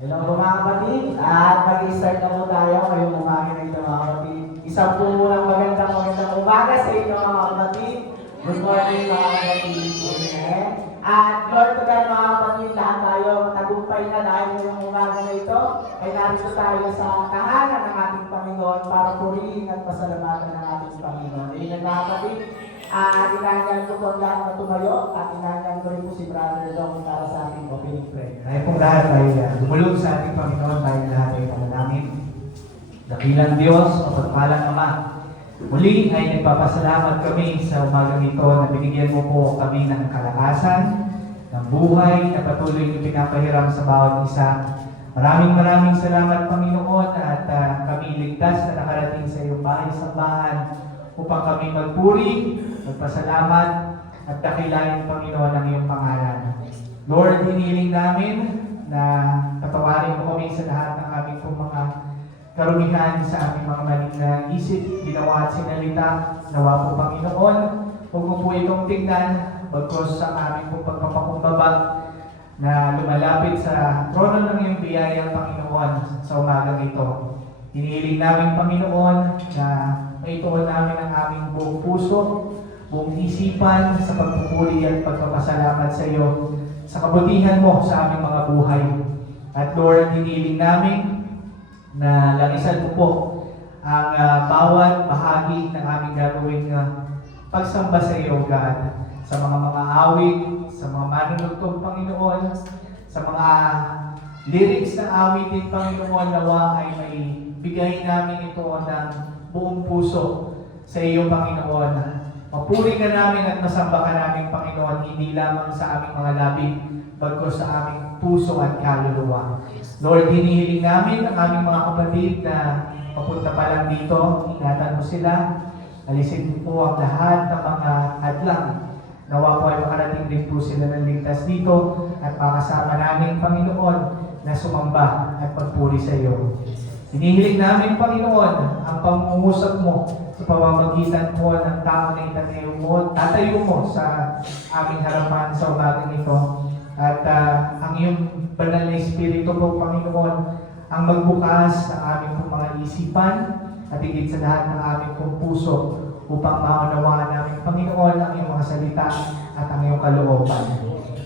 Hello mga kapatid, at mag-start na po tayo ngayong umaga na ito mga kapatid. Isang po munang magandang umaga sa inyo mga kapatid. Good morning mga kapatid. Amen. At Lord to God mga kapatid, lahat tayo matagumpay na dahil ngayong umaga na ito ay narito tayo sa tahanan ng ating Panginoon para purihin at pasalamatan ng ating Panginoon. Amen mga kapatid. At inangan ko po ang lahat na tumayo at inangan ko rin po si Brother Dong para sa ating opening prayer. Tayo pong lahat ay dumulog sa ating Panginoon, tayo lahat ay panalangin. Dakilang Diyos, mapagpalang Ama, muli ay nagpapasalamat kami sa umagang ito na binigyan mo po kami ng kalakasan, ng buhay na patuloy na pinapahiram sa bawat isa. Maraming salamat Panginoon at kami ligtas na nakarating sa iyong bahay-sambahan upang kami magpuri, magpasalamat at dakilain Panginoon ang iyong pangalan. Lord, hinihiling namin na patawarin mo kami sa lahat ng aming mga karumihan sa aming mga maling na isip, ginawa at sinalita. Nawa po Panginoon, huwag mo po itong tingnan, bagkos sa aming pong pagpapakumbaba na lumalapit sa trono ng iyong biyaya, Panginoon, sa umagang ito. Hinihiling namin, Panginoon, na maituon namin ang aming buong puso, buong isipan sa pagpupuri at pagpapasalamat sa iyo sa kabutihan mo sa aming mga buhay. At Lord, hinihiling namin na langisan mo po ang bawat bahagi ng aming gagawing pagsamba sa iyo, God, sa mga awit, sa mga manunugtong Panginoon, sa mga lyrics ng awitin, Panginoon, nawa ay may bigay namin ito ng buong puso sa iyo, Panginoon. Mapuri ka namin at masamba ka namin, Panginoon, hindi lamang sa aming mga labi, bagkus sa aming puso at kaluluwa. Lord, hinihiling namin ang aming mga kapatid na papunta pa lang dito, ingatan mo sila, alisin mo po ang lahat ng mga hadlang. Nawa po ay makarating din po sila ng ligtas dito at makasama namin, Panginoon, na sumamba at pagpuri sa iyo. Hinihiling namin, Panginoon, ang pangungusap mo sa pamamagitan po ng tao na tatayo mo sa aming harapan sa umagang ito. At ang iyong banal na Espiritu po, Panginoon, ang magbukas ng aming pong mga isipan at higit sa lahat ng aming pong puso upang maunawaan namin, Panginoon, ang iyong mga salita at ang iyong kalooban.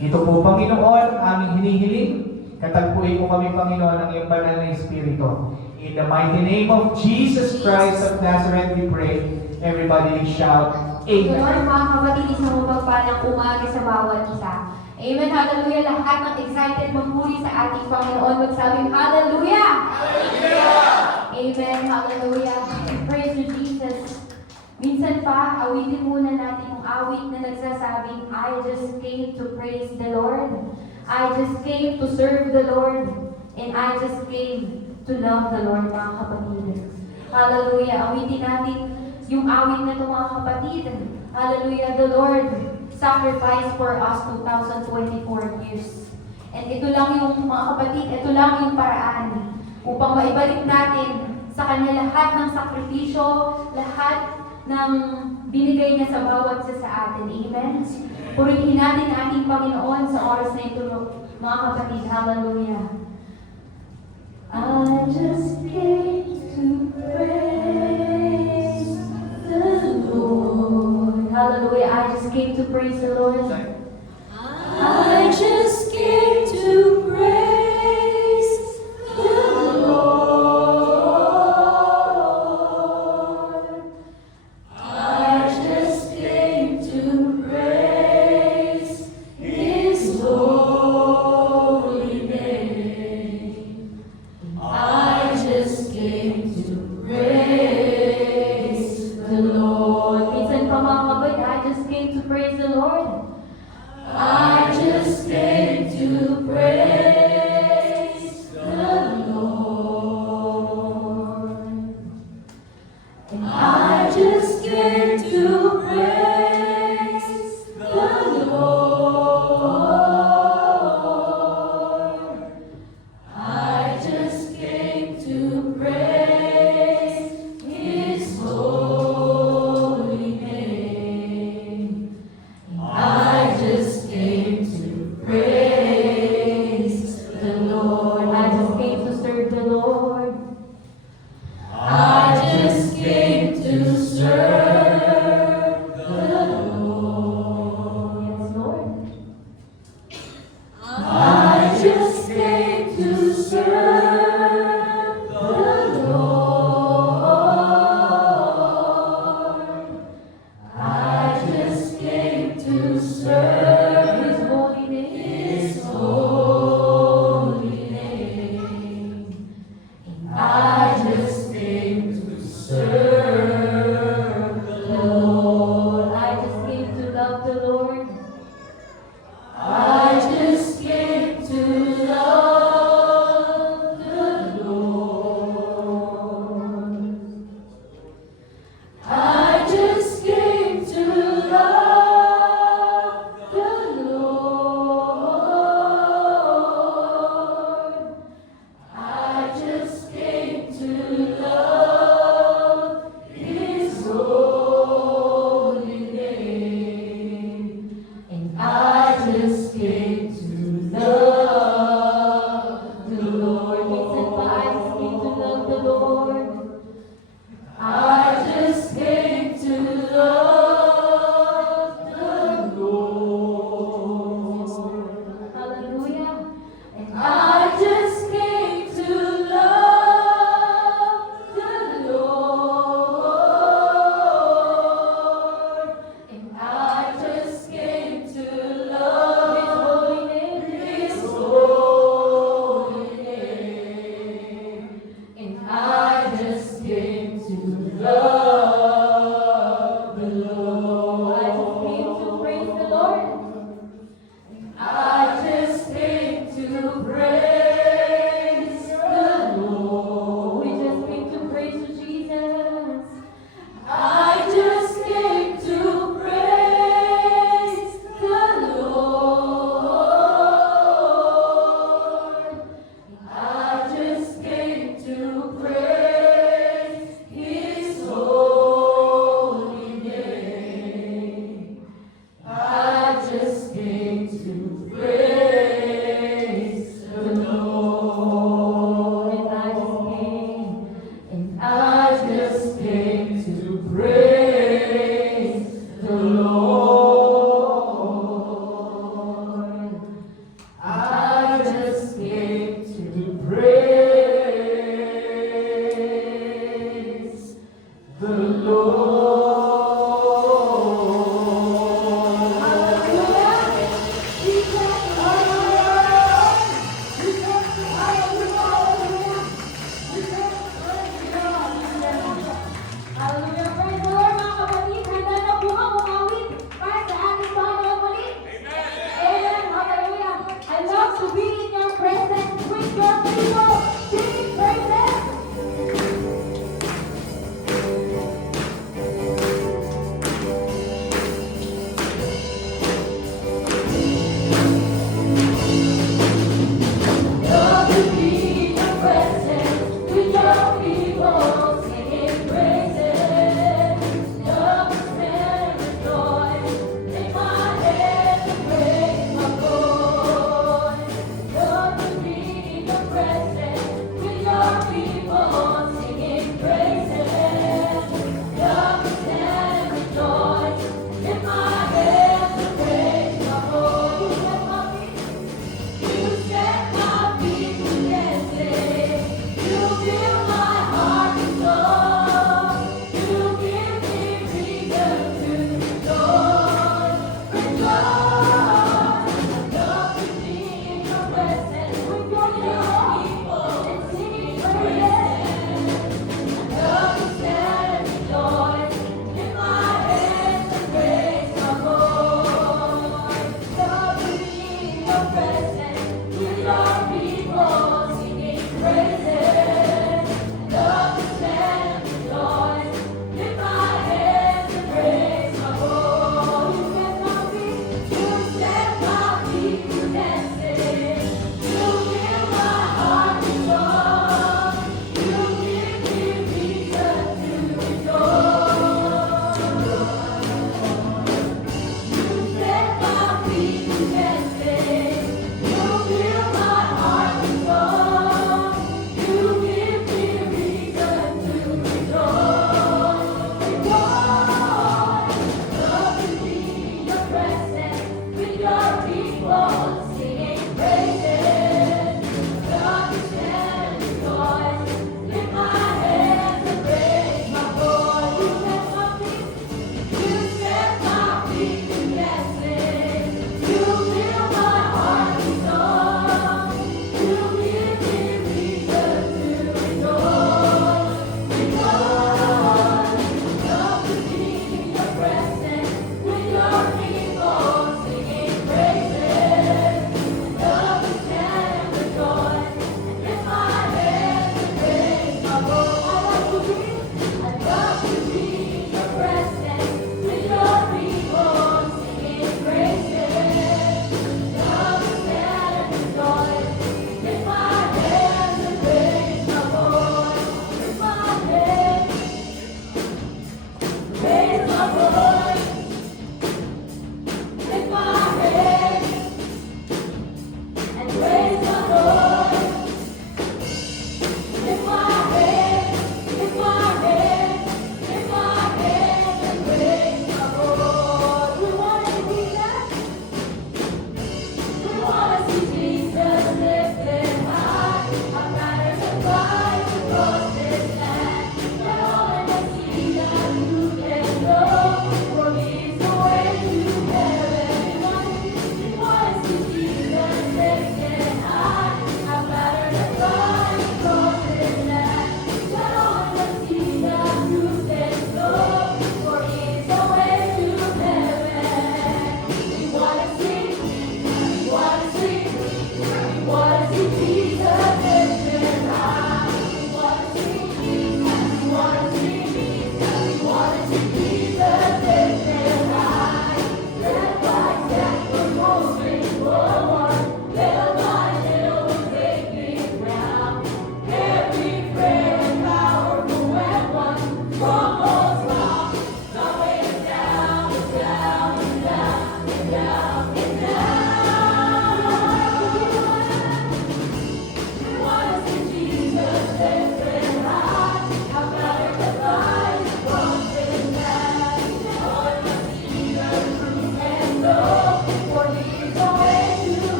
Ito po, Panginoon, aming hinihiling. Katagpuin mo kami, Panginoon, ang iyong banal na Espiritu. In the mighty name of Jesus Christ of Nazareth, we pray. Everybody shout, Amen. Lord, mga kapatid, isang mapagpalang umaga sa bawat isa. Amen, hallelujah. Lahat ng excited magpuri sa ating Panginoon. Magsabing hallelujah! Hallelujah! Amen, hallelujah. Praise you, Jesus. Minsan pa, awitin muna natin yung awit na nagsasabing, I just came to praise the Lord. I just came to serve the Lord. And I just came to love the Lord, mga kapatid. Hallelujah. Awitin natin yung awit na ito, mga kapatid. Hallelujah. The Lord sacrificed for us 2024 years. And ito lang yung, mga kapatid, ito lang yung paraan upang maibalik natin sa Kanya lahat ng sakripisyo, lahat ng binigay niya sa bawat isa sa atin. Amen? Purihin natin ang ating Panginoon sa oras na ito, mga kapatid. Hallelujah. I just came to praise the Lord. Hallelujah. I just came to praise the Lord. I just came to praise the Lord. I just came to praise His holy name. I just came to praise the Lord. Minsan pa mga kapatid, I just came to praise the Lord. I just came serve His holy name. I just came to serve the Lord. I just came to love the Lord. I just came to love the Lord. I just came to love the Lord. I just came to love His holy name. And I just came to love the Lord. Minsan pa, I just came to love the Lord. I just came to love the Lord. Hallelujah. And I just came to love the Lord. And I just came to love His holy name. His holy name. And I just came to love the Lord. I just came to praise the Lord. I just came to praise the Lord. We just came to praise you, Jesus. I just came to praise the Lord. I just came to praise His holy name. I just came to praise the Lord. And I just came to praise the Lord. I just came to praise the Lord. Hallelujah. Jesus.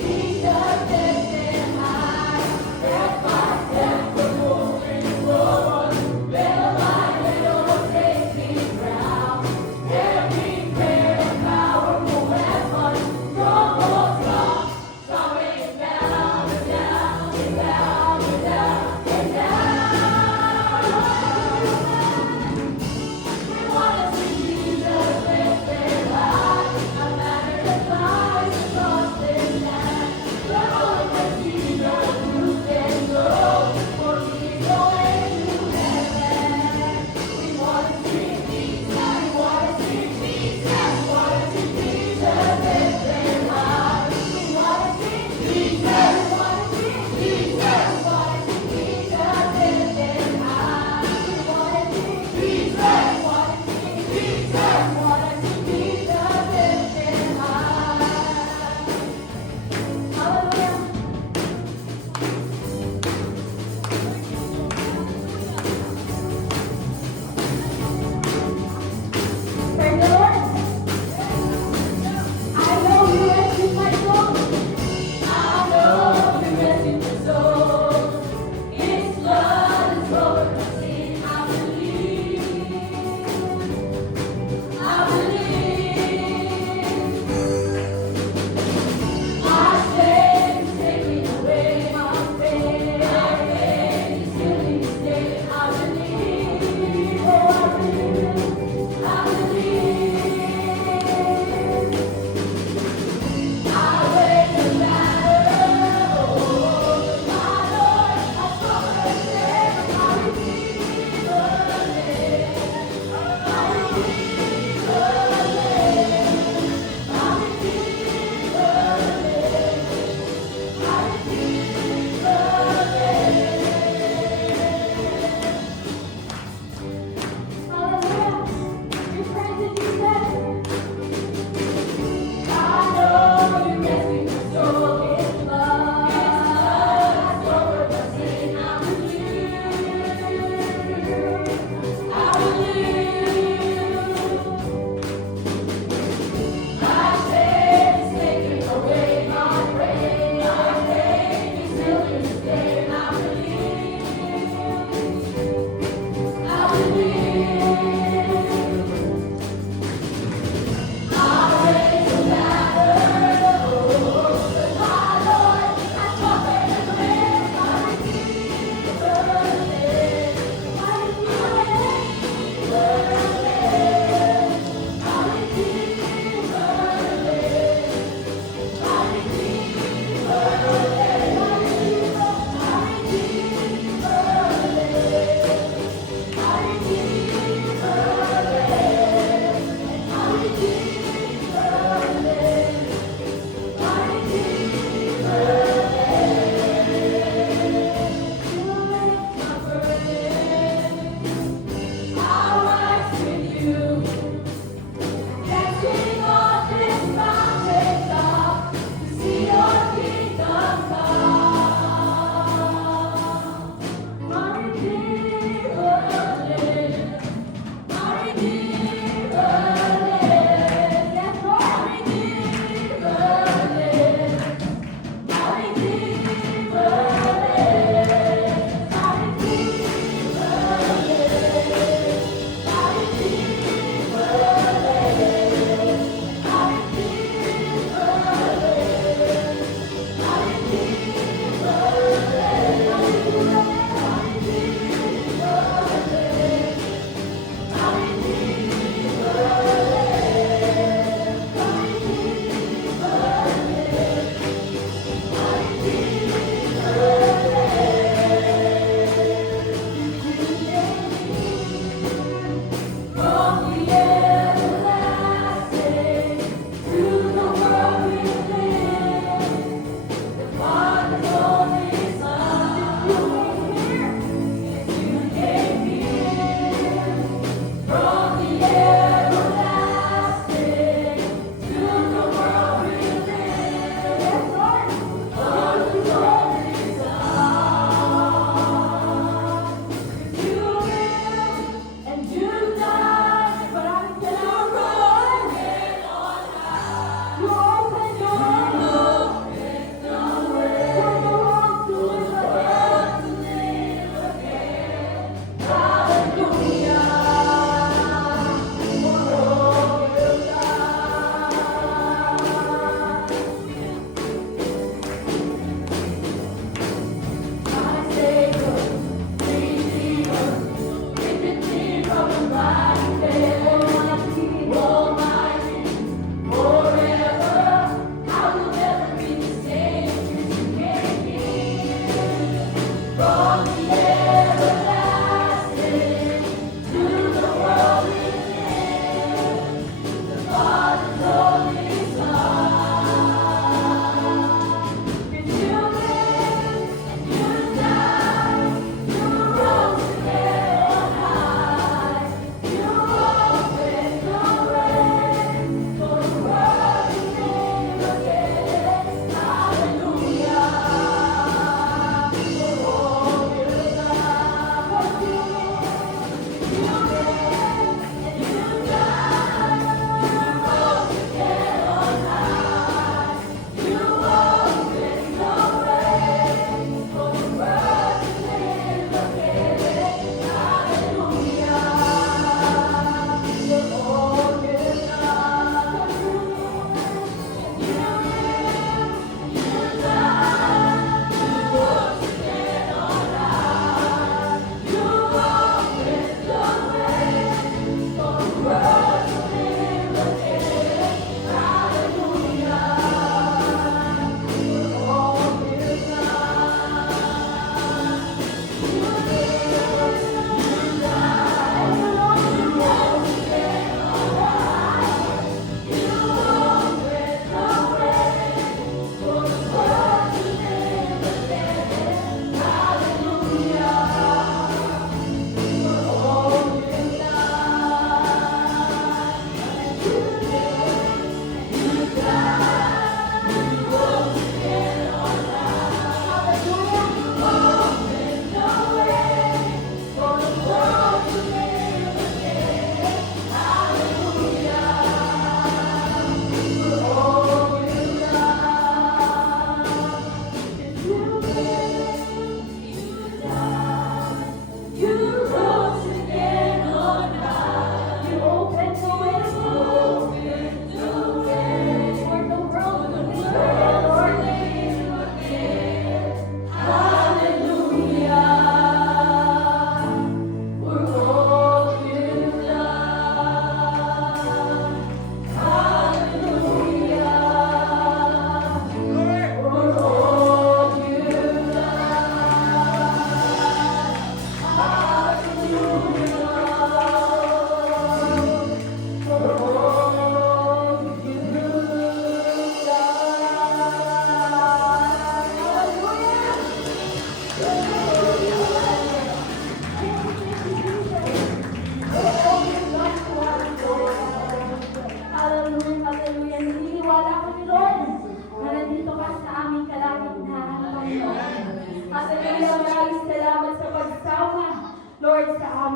Jesus,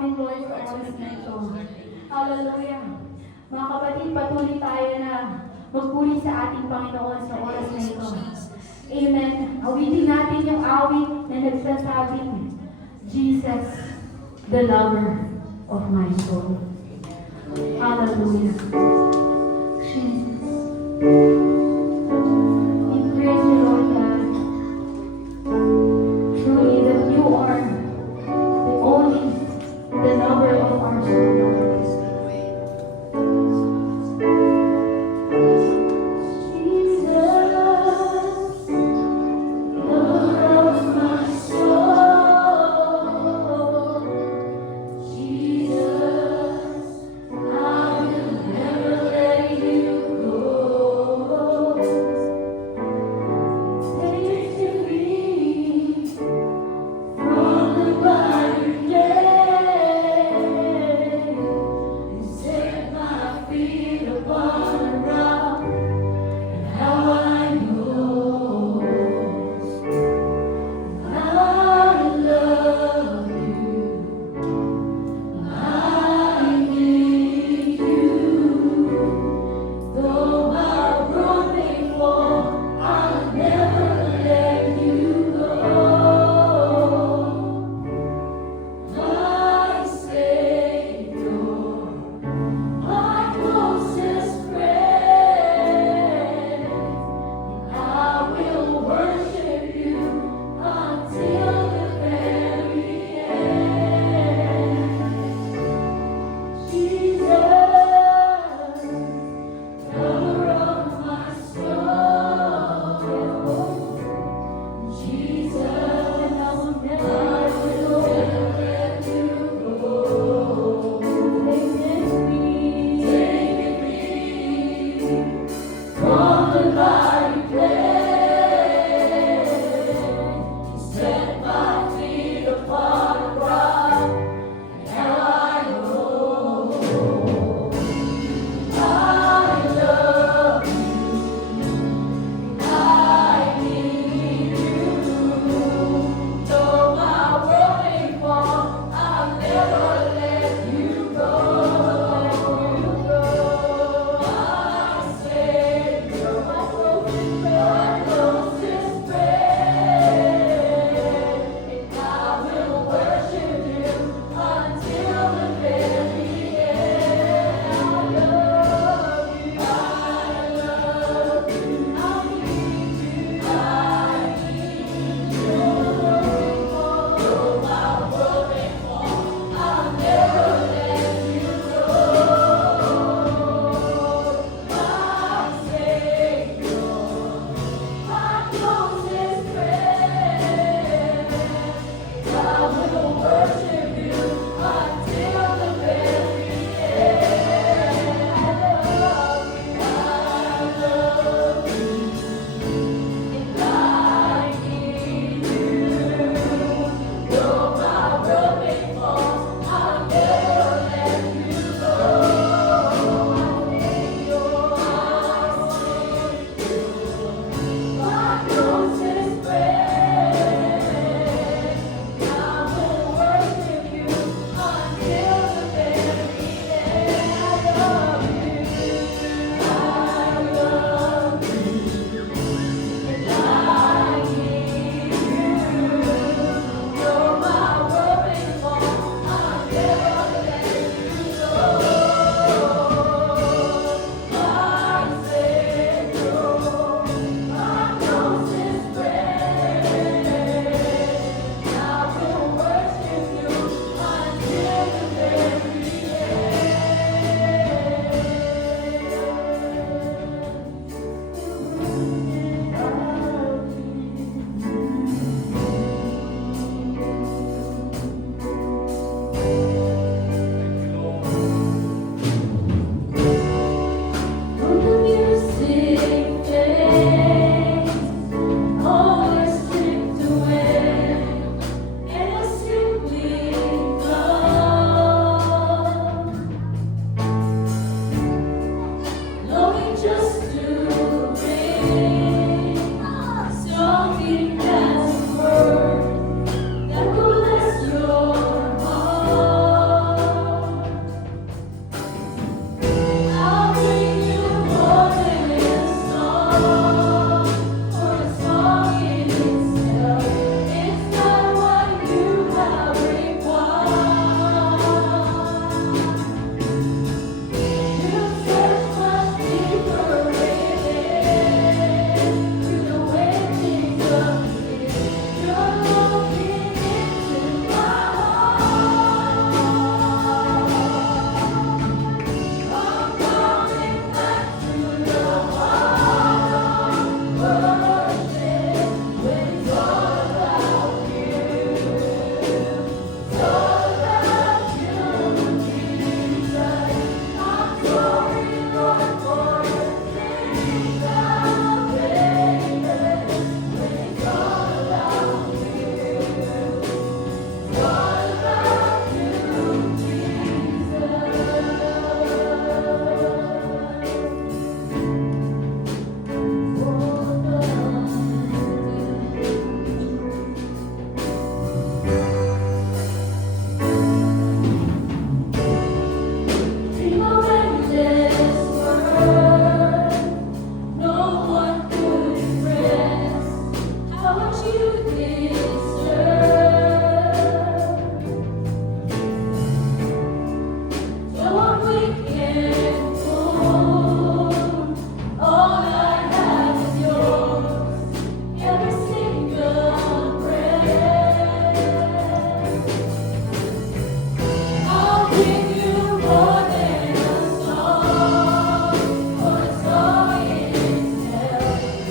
amin, Lord, sa oras na ito. Hallelujah. Mga kapatid, patuloy tayo na magpuri sa ating Panginoon sa oras na ito. Amen. Awitin natin yung awit na nagsasabing, Jesus, the lover of my soul. Hallelujah. Jesus. We praise you, Lord God. Truly that you are the only, the lover of our soul. Jesus, I will never let you go.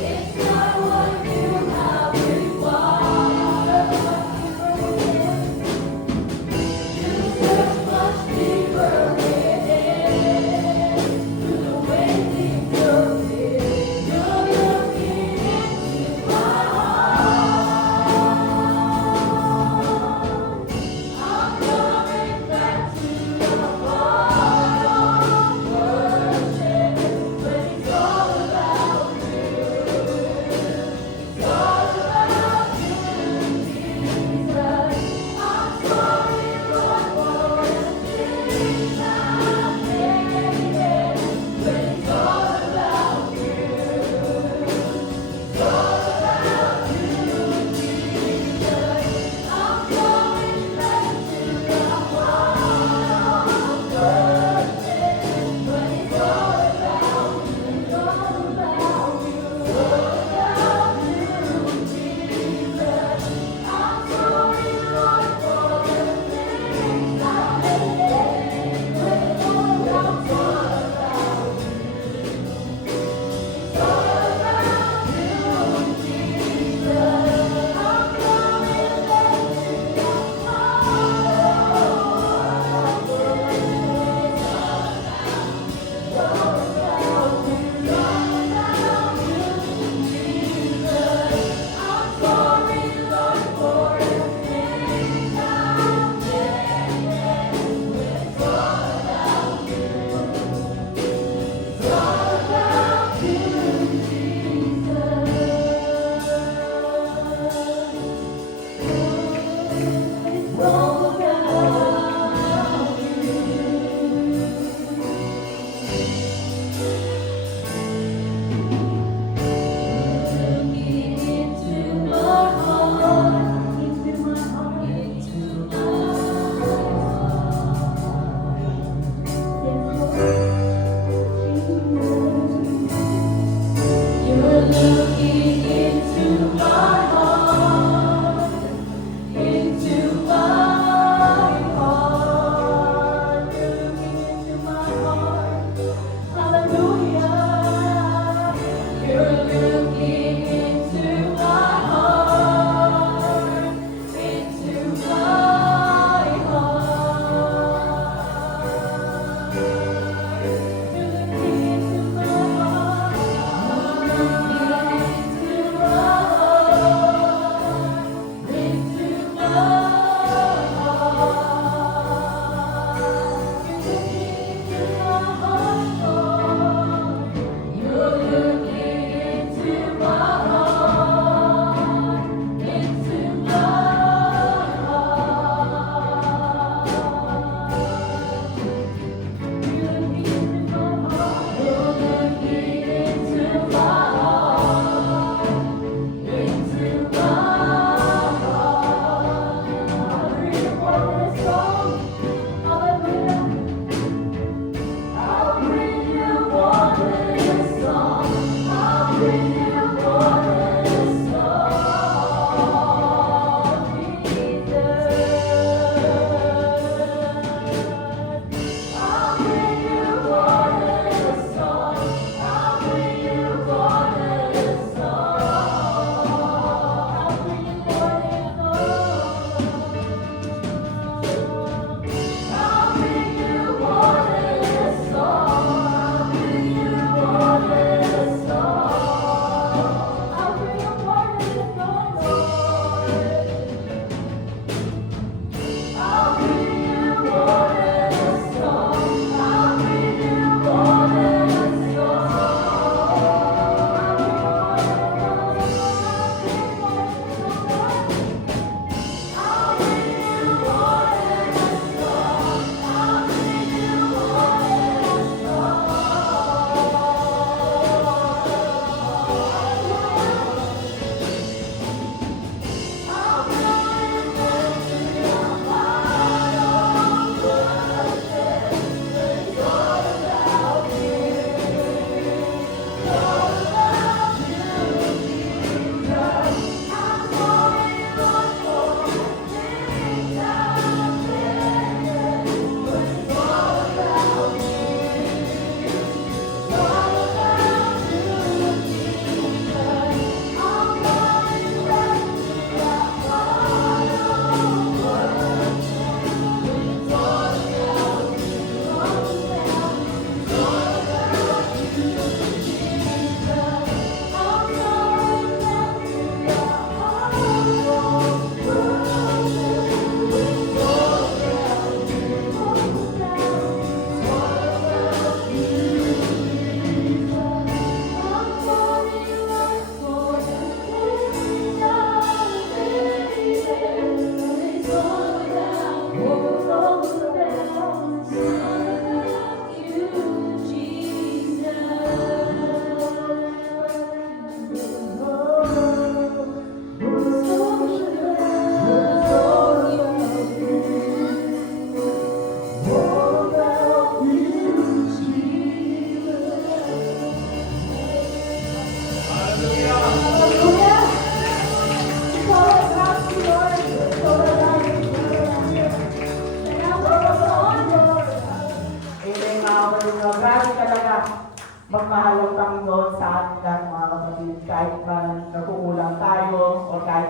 It's not what you have required.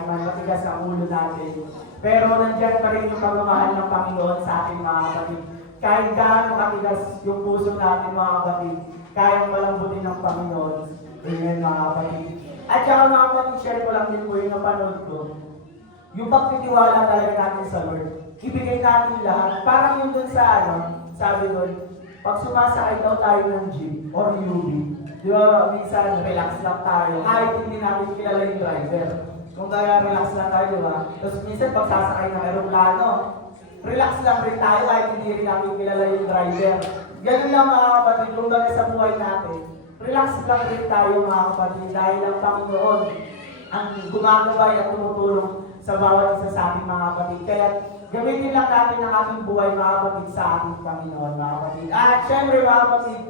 man matigas ang ulo natin. Pero nandiyan pa rin yung pagmamahal ng Panginoon sa ating mga kapatid. Kahit gaano katigas yung puso natin mga kapatid, kayang malambutin ng Panginoon. Amen mga kapatid. At saka mga kapatid, share ko lang din po yung napanood ko. Yung pagtitiwala talaga natin sa Lord. Ibigay natin lahat. Parang yung dun sa sabi doon, pag sumasakay daw tayo ng jeep or UV, di ba minsan relax lang tayo, kahit hindi natin kilala yung driver. Kung kaya relax lang tayo, di ba? Tapos minsan pag sasakay ng aeroplano, relax lang rin tayo kahit hindi rin natin kilala yung driver. Ganun lang mga kapatid, kung baga sa buhay natin, relax lang rin tayo mga kapatid dahil ang Panginoon ang gumagabay at tumutulong sa bawat isa sa ating mga kapatid. Kaya gamitin lang natin ang ating buhay mga kapatid sa ating Panginoon mga kapatid. At syempre mga kapatid,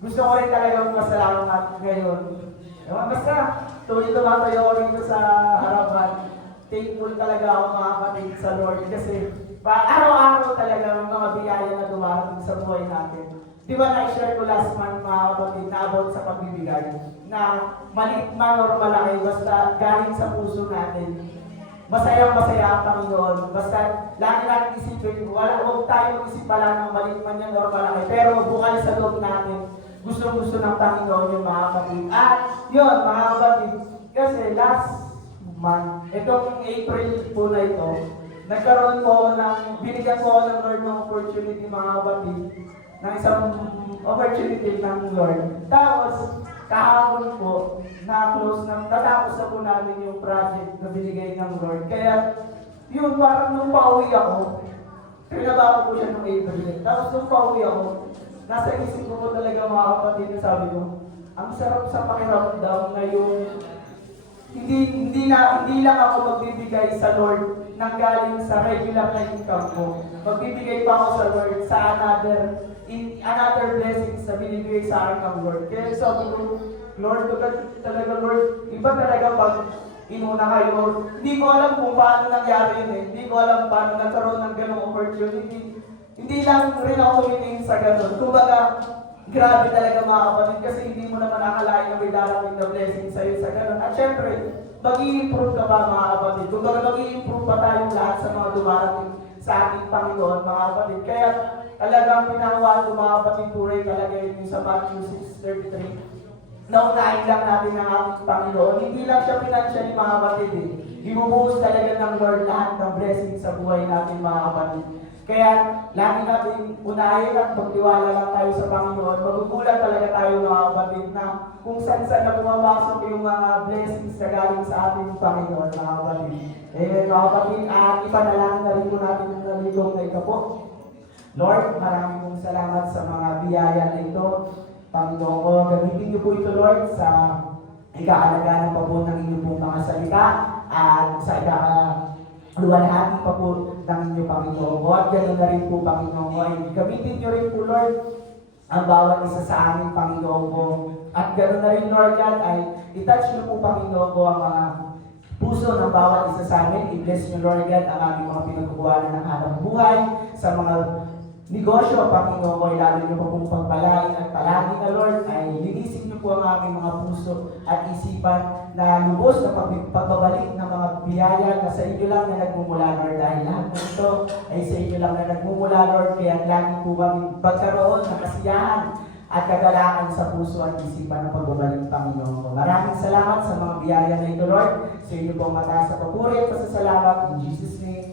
gusto ko rin talaga magpasalamat ngayon. Basta, tuloy tumatayo ko rito sa harapan. Thankful talaga ako mga kapatid sa Lord kasi araw-araw talaga ang mga biyaya na dumarating sa buhay natin. Di ba na-share ko last month mga kapatid na about sa pagbibigay na maliit man or malaki basta galing sa puso natin. Masayang-masaya ang Panginoon. Basta lagi natin isipin, huwag tayo mag-isip pala ng maliit man yan or malaki. Pero bukal sa loob natin, gusto-gusto ng Panginoon yung mga kapatid. At yun mga kapatid, kasi last month, itong April po na ito, nagkaroon po binigyan po ako ng Lord ng opportunity mga kapatid, ng isang opportunity ng Lord. Tapos, kahapon po, tatapos na po namin yung project na binigay ng Lord. Kaya, yun, parang nung pauwi ako, pinaba ko po siya nung April. Tapos nung pauwi ako, nasa isip ko po talaga mga kapatid na sabi ko, ang sarap sa pakiramdam na yung hindi lang ako magbibigay sa Lord nang galing sa regular na income ko. Magbibigay pa ako sa Lord sa another blessings na binibigay sa akin ng Lord. Kaya sabi ko, Lord, talaga Lord, iba talaga pag inuna kayo. Hindi ko alam kung paano nangyari yun eh. Hindi ko alam paano nagkaroon ng ganong opportunity. Hindi lang rin ako tumitingin sa ganon. Kumbaga, grabe talaga mga kapatid kasi hindi mo naman akalain na may darating na blessing sa'yo sa ganon. At syempre, mag-i-improve ka ba mga kapatid? Kumbaga, mag-i-improve pa tayong lahat sa mga dumarating sa ating Panginoon mga kapatid. Kaya talagang pinangawa ko mga kapatid, tuloy talaga yun sa Matthew 6:33. Naunahin lang natin ang ating Panginoon. Hindi lang siya financially mga kapatid eh. Ibubuhos talaga ng Lord lahat ng blessing sa buhay natin mga kapatid. Kaya lagi natin unahin at magtiwala lang tayo sa Panginoon. Magugulat talaga tayo mga kapatid na kung saan na pumapasok yung mga blessings na galing sa ating Panginoon mga kapatid. Amen mga kapatid. At ipanalangin na rin po natin yung nalilong na ito po. Lord, maraming pong salamat sa mga biyaya na ito. Panginoon ko, gamitin niyo po ito Lord sa ikaalagahan pa po ng inyong pong mga salita at sa luwalhati pa po ng inyong Panginoon ko. At ganoon na rin po Panginoon ko ay gamitin niyo rin po Lord ang bawat isa sa amin Panginoon ko. At ganoon na rin Lord God ay itouch niyo po Panginoon ko ang mga puso ng bawat isa sa amin. I-bless niyo Lord God ang aming mga pinagkukuhanan ng hanap buhay sa mga negosyo, Panginoon ko, ay lalo niyo po pong pagpalain at palagi na Lord ay linisin niyo po ang aming mga puso at isipan na lubos na pagbabalik ng mga biyaya na sa inyo lang na nagmumula Lord dahil lahat ng ito ay sa inyo lang na nagmumula Lord kaya lagi po kami pagkaroon ng kasiyahan at kagalakan sa puso at isipan ng pagbabalik Panginoon ko. Maraming salamat sa mga biyaya na ito Lord. Sa inyo po mataas sa papuri at pasasalamat in Jesus' name.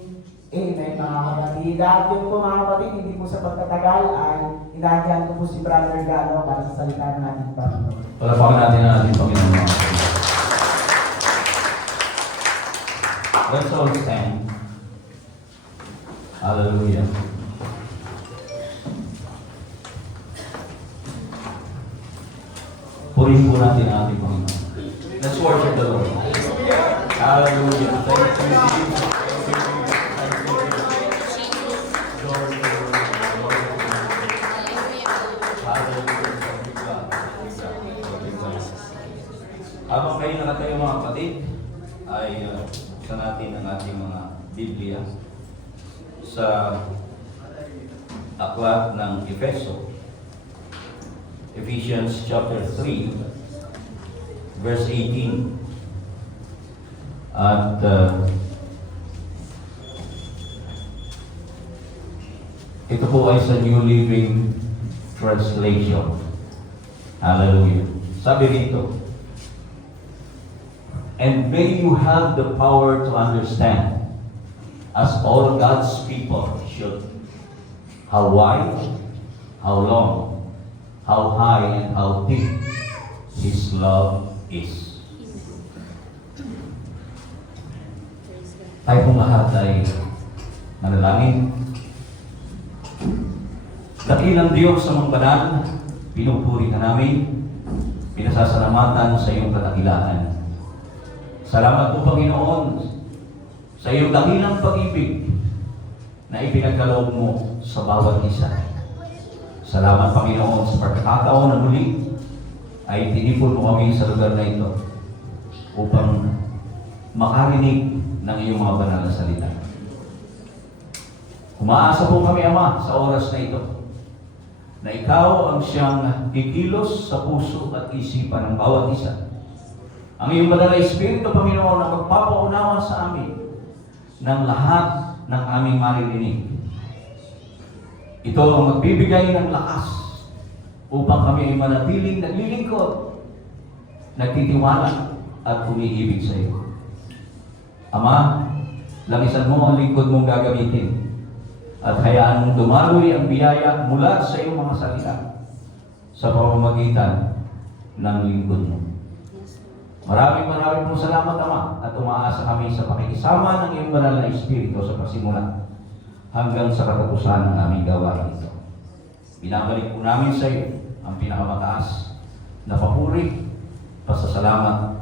Amen mga kapatid. At yun po mga kapatid, hindi po sa pagtatagal ay inaagyan ko po si Brother Galo para sa salita ng ating Panginoon. Palapakan natin ang ating Panginoon mga kapatid. Let's all stand. Hallelujah. Purihin po natin ang ating Panginoon. Let's worship the Lord. Hallelujah. Thank you, Jesus. Habang kayo nakatayo mga kapatid, ay buksan natin ang ating mga Biblia sa aklat ng Efeso. Ephesians chapter 3, verse 18. At ito po ay sa New Living Translation. Hallelujah. Sabi rito, and may you have the power to understand, as all God's people should, how wide, how long, how high, and how deep His love is. Tayo pong lahat ay manalangin. Dakilang Diyos sa mga banal, pinupuri ka namin, pinasasalamatan sa iyong kadakilaan. Salamat po, Panginoon, sa iyong dakilang pag-ibig na ipinagkaloob mo sa bawat isa. Salamat, Panginoon, sa pagkakataon na muli ay tinipon mo kami sa lugar na ito upang makarinig ng iyong mga banal na salita. Umaasa po kami, Ama, sa oras na ito, na ikaw ang siyang kikilos sa puso at isipan ng bawat isa. Ang iyong banal na Espiritu, Panginoon, ang magpapaunawa sa amin ng lahat ng aming maririnig. Ito ang magbibigay ng lakas upang kami ay manatiling naglilingkod, nagtitiwala at umiibig sa iyo. Ama, langisan mo ang lingkod mong gagamitin at hayaan mong dumaloy ang biyaya mula sa iyong mga salita sa pamamagitan ng lingkod mo. Maraming pong salamat, Ama, at umaasa kami sa pakikisama ng iyong banal na Espiritu sa pasimula hanggang sa katapusan ng aming gawain ito. Binabalik po namin sa iyo ang pinakamataas na papuri, pasasalamat,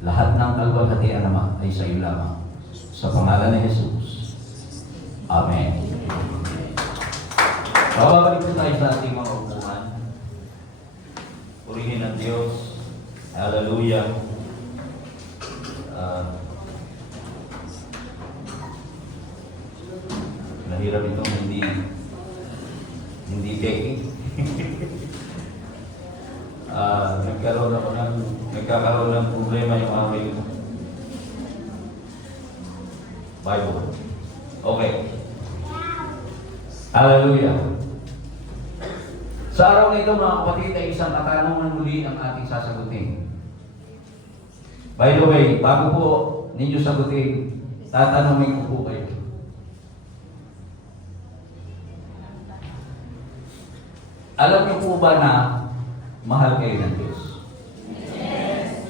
lahat ng kalwalhatian, Ama, ay sa iyo lamang. Sa pangalan ni Jesus. Amen. Babalik po tayo sa ating mga upuan. Purihin ang Diyos. Hallelujah. Nahirap itong hindi peki. Nagkakaroon ng problema yung aking Bible. Okay. Hallelujah. Sa araw na ito, mga kapatid, ay isang katanungan muli ang ating sasagutin. By the way, bago po ninyo sagutin, tatanungin ko po kayo. Alam niyo po ba na mahal kayo ng Diyos? Yes.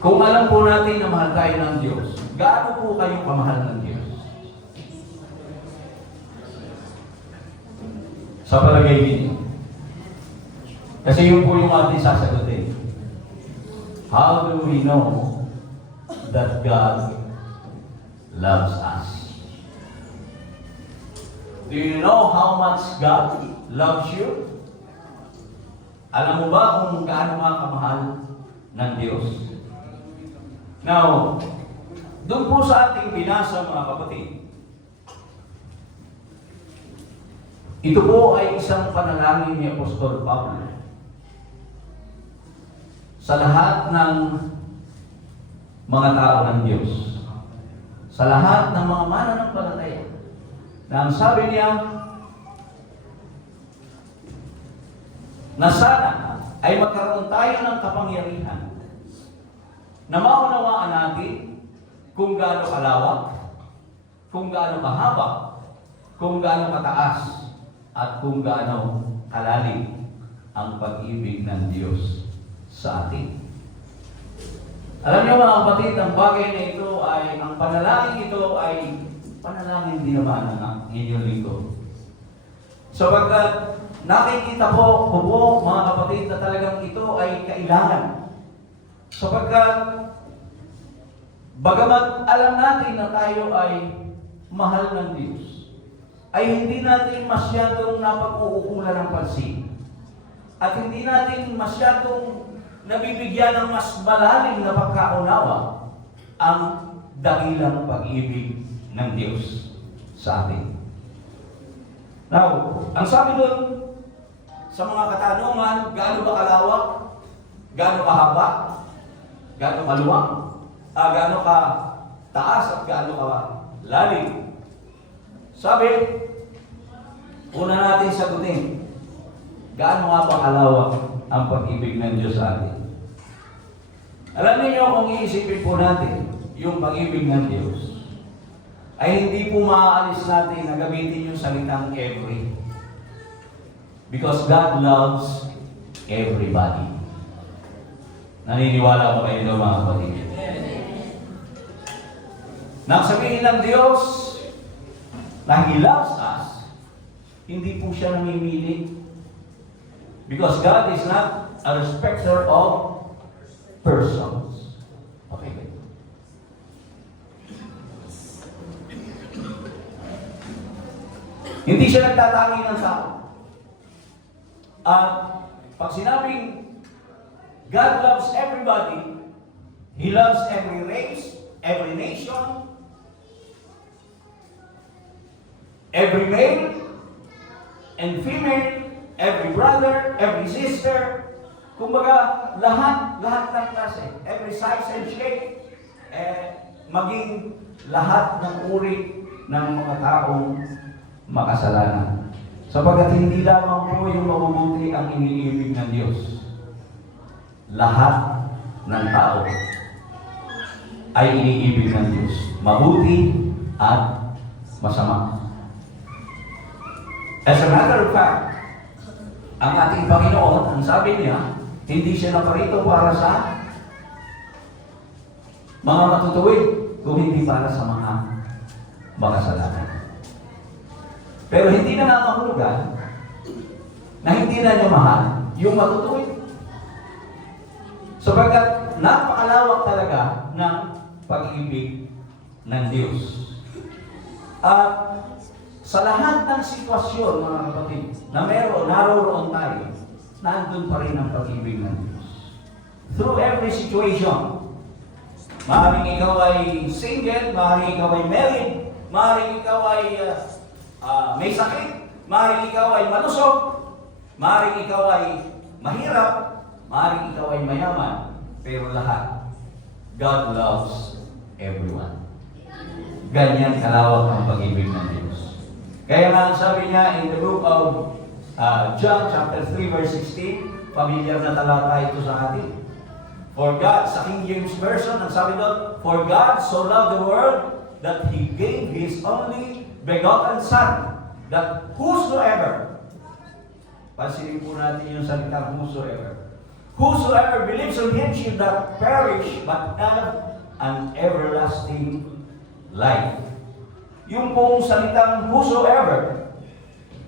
Kung alam po natin na mahal tayo ng Diyos, gaano po kayong kamahal ng Diyos? Sa palagay ninyo. Kasi yun po yung ating sasagutin. How do we know that God loves us? Do you know how much God loves you? Alam mo ba kung gaano ka kamahal ng Diyos? Now, doon po sa ating binasa, mga kapatid, ito po ay isang panalangin ni Apostol Pablo sa lahat ng mga tao ng Diyos, sa lahat ng mga mananampalataya, na ang sabi niya, na sana ay magkaroon tayo ng kapangyarihan na maunawaan natin kung gaano kalawak, kung gaano kahaba, kung gaano kataas, at kung gaano kalalim ang pag-ibig ng Diyos sa atin. Alam niyo, mga kapatid, ang bagay na ito ay, ang panalangin ito ay panalangin din naman ng inyong lingkod. Sapagkat nakikita po mga kapatid, na talagang ito ay kailangan. Sapagkat bagamat alam natin na tayo ay mahal ng Diyos, ay hindi natin masyadong napag-uukulan ng pansin. At hindi natin masyadong nabibigyan ng mas malalim na pagkaunawa ang dakilang pag-ibig ng Diyos sa atin. Now, ang sabi doon sa mga katanungan, gaano ba kalawak, gaano kahaba, gaano kaluwang, gaano ka taas at gaano ka lalim. Sabi, una natin sagutin, gaano nga ba kalawak ang pag-ibig ng Diyos sa atin? Alam niyo kung iisipin po natin yung pag-ibig ng Diyos, ay hindi po maaalis natin na gamitin yung salitang every. Because God loves everybody. Naniniwala ba kayo doon mga kapatid? Nang sabihin ng Diyos na He loves us, hindi po siya namimili. Because God is not a respecter of persons. Okay. Hindi siya nagtatangi ng tao. At pag sinabing God loves everybody, He loves every race, every nation, every male and female, every brother, every sister, kumbaga lahat ng klase, every size and shape, maging lahat ng uri ng mga taong makasalanan. Sapagkat hindi lamang po yung mabubuti ang iniibig ng Diyos. Lahat ng tao ay iniibig ng Diyos. Mabuti at masama. As a matter of fact, ang ating Panginoon, ang sabi niya, hindi siya naparito para sa mga matutuwid, kung hindi para sa mga makasalanan. Pero hindi na namahulugan na hindi na niya mahal yung matutuwid. Sapagkat napakalawak talaga ng pag-ibig ng Diyos. At sa lahat ng sitwasyon, mga kapatid, na naroon tayo, nandun pa rin ang pag-ibig ng Diyos. Through every situation, maaaring ikaw ay single, maaaring ikaw ay married, maaaring ikaw ay may sakit, maaaring ikaw ay malusog, maaaring ikaw ay mahirap, maaaring ikaw ay mayaman, pero lahat, God loves everyone. Ganyan kalawak ang pag-ibig ng Diyos. Kaya nga sabi niya in the book of John chapter 3 verse 16, familiar na talata ito sa atin. For God, sa King James Version, ang sabi doon, for God so loved the world that He gave His only begotten Son, that whosoever, pansinin po natin yung salita whosoever believes on Him should not perish but have an everlasting life. Yung pong salitang whosoever,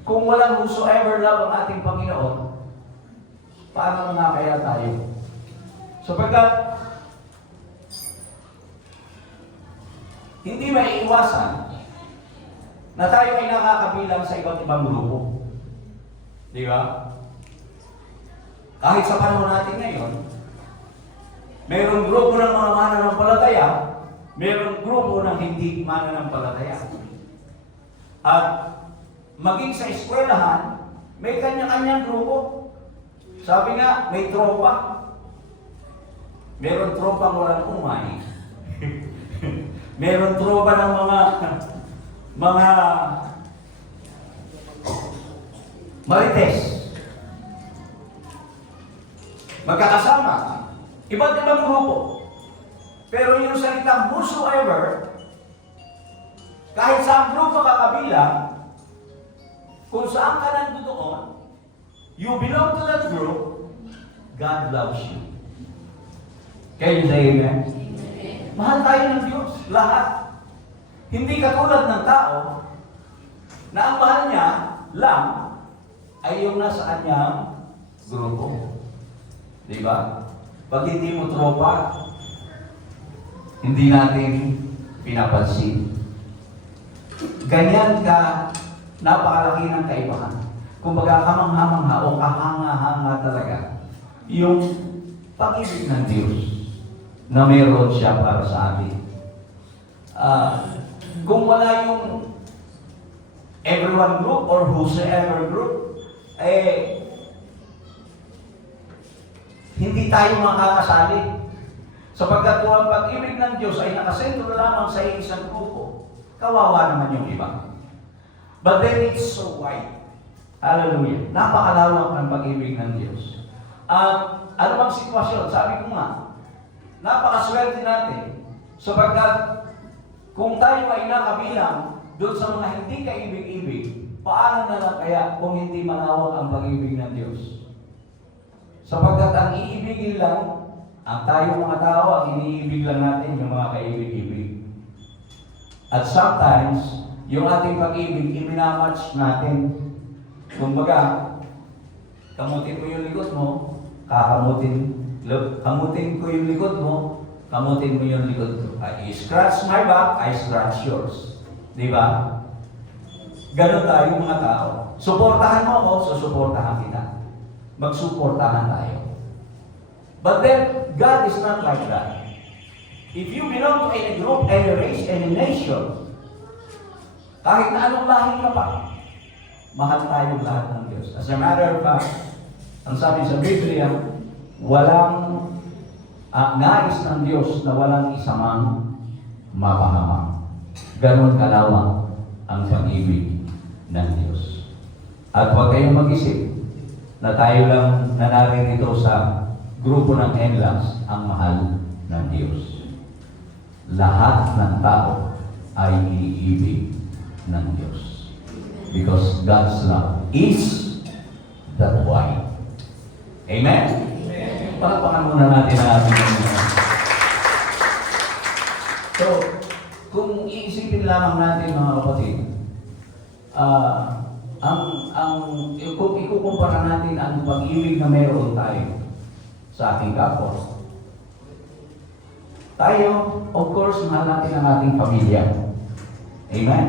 kung walang whosoever lang ang ating Panginoon, paano nga kaya tayo? Sapagkat hindi maiiwasan na tayo ay nakakabilang sa iba't ibang grupo. Di ba? Kahit sa panahon natin ngayon, mayroong grupo ng mga mananampalataya, mayroong grupo ng hindi mananampalataya. At maging sa eskwelahan, may kanya-kanyang grupo. Sabi nga, may tropa. Meron tropang walang umay. Meron tropa ng mga marites. Magkakasama. Iba't ibang grupo. Pero yung salitang whosoever, kahit sa grupo kakabilang, kung saan ka nandoon, you belong to that group, God loves you. Can you say amen? Mahal tayo ng Diyos, lahat. Hindi katulad ng tao na ang mahal niya lang ay yung nasa kanyang grupo. Di ba? Pag hindi mo tropa, hindi natin pinapansin. Ganyan ka, napakalaki ng kaibahan. Kumbaga, kamangha-mangha o kahanga-hanga talaga yung pag-ibig ng Diyos na meron siya para sa atin. Kung wala yung everyone group or whosoever group, hindi tayo makakasali. Sapagkat kung ang pag-ibig ng Diyos ay nakasentro lamang sa isang grupo, kawawa naman yung iba. But then it's so wide. Hallelujah. Napakalawak ang pag-ibig ng Diyos. At ano bang sitwasyon? Sabi ko nga, napakaswerte natin sapagkat kung tayo ay nakabilang doon sa mga hindi kaibig-ibig, paano na lang kaya kung hindi malawak ang pag-ibig ng Diyos? Sapagkat ang iibigin lang, ang tayo mga tao, ang iniibig lang natin yung mga kaibig-ibig. At sometimes, yung ating pag-ibig, iminamatch natin. Kumbaga, kamutin mo yung likod mo, kamutin ko yung likod mo, kamutin mo yung likod ko. You scratch my back, I scratch yours. Di ba? Ganon tayo mga tao. Suportahan mo ako, susuportahan kita. Magsuportahan tayo. But then, God is not like that. If you belong to any group, any race, any nation, kahit na anong lahi ka pa, mahal tayong lahat ng Diyos. As a matter of fact, ang sabi sa Biblia, walang nais ng Diyos na walang isamang mapahamak. Ganon kalawak ang pag-ibig ng Diyos. At huwag kayong mag-isip na tayo lang na naririto sa grupo ng Enlax ang mahal ng Diyos. Lahat ng tao ay iniibig ng Diyos. Because God's love is that wide. Amen? Amen. Palakpakan muna natin ang ating So, kung iisipin lamang natin mga kapatid, kung ikukumpara natin ang pag-ibig na meron tayo sa ating kapwa, tayo, of course, mahal natin ang ating pamilya. Amen?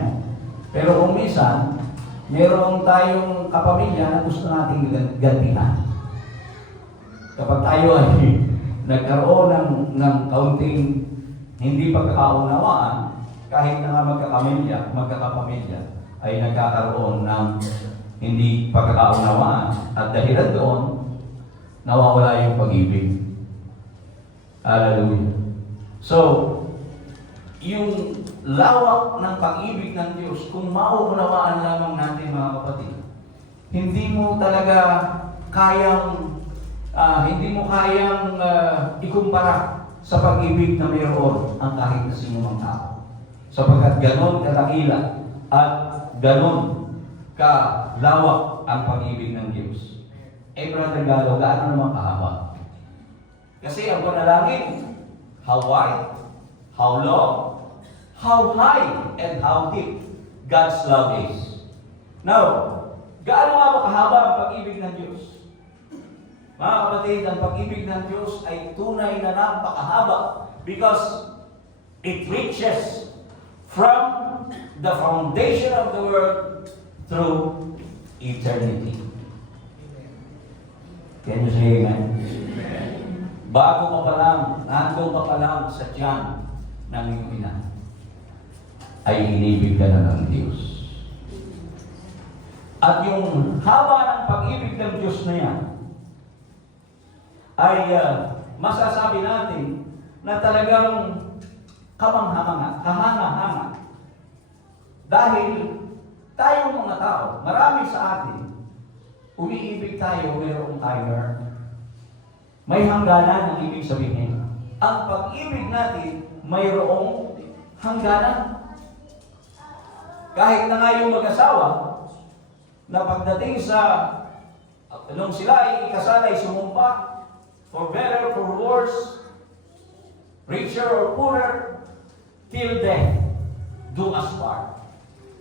Pero kung minsan, meron tayong kapamilya na gusto nating gantihan. Kapag tayo ay nagkaroon ng kaunting hindi pagkakaunawaan, kahit na nga magkakapamilya, ay nagkakaroon ng hindi pagkakaunawaan at dahilan doon, nawawala yung pag-ibig. Hallelujah. So, yung lawak ng pag-ibig ng Diyos, kung mauunawaan lamang natin mga kapatid, hindi mo talaga kayang ikumpara sa pag-ibig na mayroon ang kahit na sinumang tao. Sapagkat ganon kadakila at ganon kalawak ang pag-ibig ng Diyos. Brother Galo, gaano naman kahaba? Kasi ang panalangin, how wide, how long, how high, and how deep God's love is. Now, gaano nga ba kahaba ang pag-ibig ng Diyos? Mga kapatid, ang pag-ibig ng Diyos ay tunay na napakahaba because it reaches from the foundation of the world through eternity. Can you say amen? Bago ka pa lang, nandun ka pa lang sa tiyan ng iyong ina, ay inibig ka na ng Diyos. At yung haba ng pag-ibig ng Diyos na yan, ay masasabi natin na talagang kahanga-hanga. Dahil tayong mga tao, marami sa atin, umiibig tayo, mayroong timer. May hangganan ang ibig sabihin. Ang pag-ibig natin, mayroong hangganan. Kahit na nga yung mag-asawa, na pagdating sa, nung sila ay ikasal ay sumumpa, for better, for worse, richer or poorer, till death, do us part.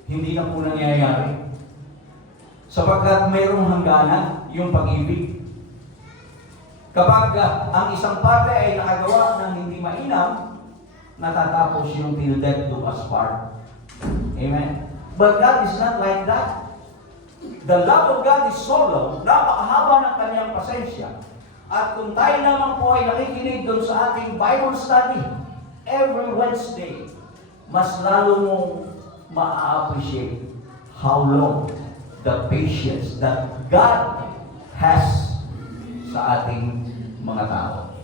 Hindi na po nangyayari. Sapagkat mayroong hangganan yung pag-ibig. Kapag ang isang parte ay nakagawa ng hindi mainam, natatapos yung till death do us part. Amen. But God is not like that. The love of God is so long, napakahaba ng kanyang pasensya. At kung tayo naman po ay nakikinig doon sa ating Bible study every Wednesday, mas lalo mong ma-appreciate how long the patience that God has sa ating mga tao.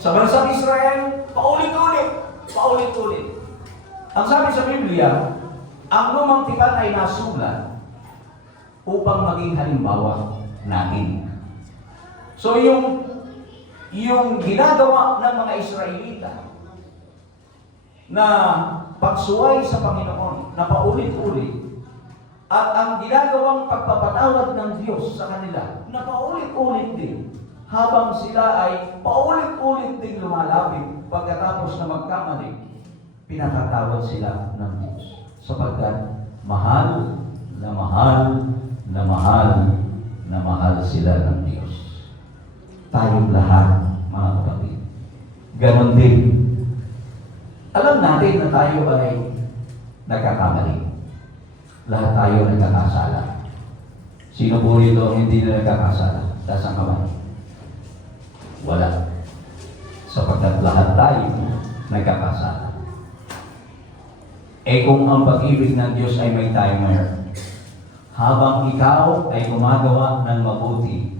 Sa bansang Israel, paulit-ulit. Paulit-ulit. Ang sabi sa Biblia, ang lumang tipan ay nasulat upang maging halimbawa natin. So yung ginagawa ng mga Israelita na pagsuway sa Panginoon na paulit-ulit at ang ginagawang pagpapatawad ng Diyos sa kanila na paulit-ulit din habang sila ay paulit-ulit din lumalapit pagkatapos na magkamali, pinatatawad sila ng Diyos sapagkat mahal na mahal na mahal na mahal sila ng Diyos. Tayong lahat, mga kapatid. Ganon din. Alam natin na tayo ay nagkakamali. Lahat tayo nagkakasala. Sino po rito ang hindi na nagkakasala? Taas ang kamay. Wala. Sapagkat lahat tayo nagkakasala. Eh kung ang pag-ibig ng Diyos ay may timer, habang ikaw ay gumagawa ng mabuti,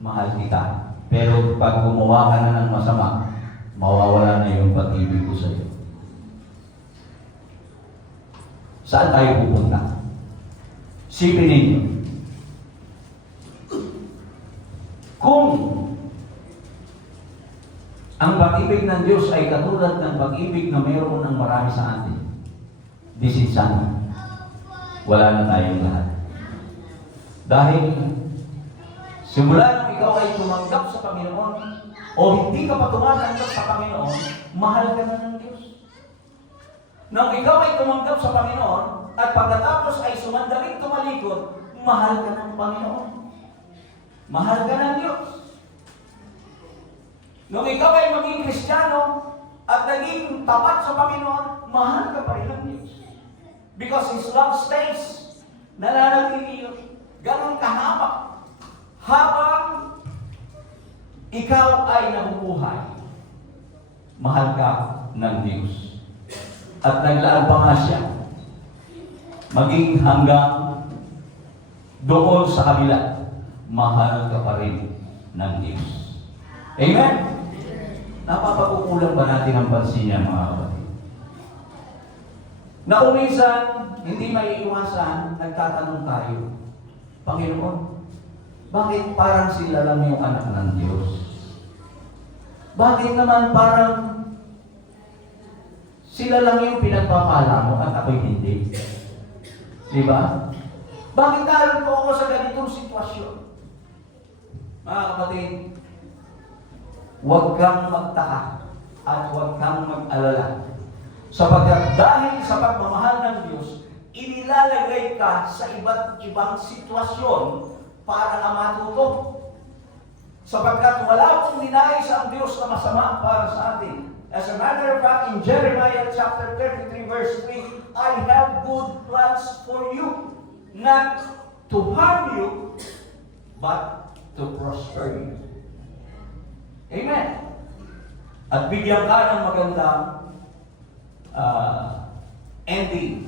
mahal kita. Pero pag gumawa ka na ng masama, mawawala na yung pag-ibig ko sa iyo. Saan tayo pupunta? Sipin ninyo. Kung ang pag-ibig ng Diyos ay katulad ng pag-ibig na mayroon ng marami sa atin, sana. Wala na tayong lahat. Dahil simula nang ikaw ay tumanggap sa Panginoon o hindi ka pa tumatanggap sa Panginoon, mahal ka na ng Diyos. Nang ikaw ay tumanggap sa Panginoon at pagkatapos ay sumandaling tumalikod, mahal ka ng Panginoon. Mahal ka ng Diyos. Nung ikaw ay maging Kristiyano at naging tapat sa Panginoon, mahal ka pa rin ng Diyos. Because His love stays. Nananatili yun. Ganon kahaba. Habang ikaw ay nabubuhay, mahal ka ng Diyos. At naglaan pa nga siya, maging hanggang doon sa kabila, mahal ka pa rin ng Diyos. Amen? Napapakukulang ba natin ang pansin niya, mga kapatid? Na kung minsan, hindi maiiwasan, nagtatanong tayo, Panginoon, bakit parang sila lang yung anak ng Diyos? Bakit naman parang sila lang yung pinagpapala mo at ako'y hindi? Diba? Bakit naroon po ako sa ganitong sitwasyon? Mga kapatid, huwag kang magtaka at huwag kang mag-alala. Sapagkat dahil sa pagmamahal ng Diyos, inilalagay ka sa iba't ibang sitwasyon para ka matuto. Sapagkat wala pong dinais ang Diyos na masama para sa atin. As a matter of fact, in Jeremiah chapter 33 verse 3, I have good plans for you, not to harm you, but to prosper you. Amen. At bigyan ka ng magandang ending.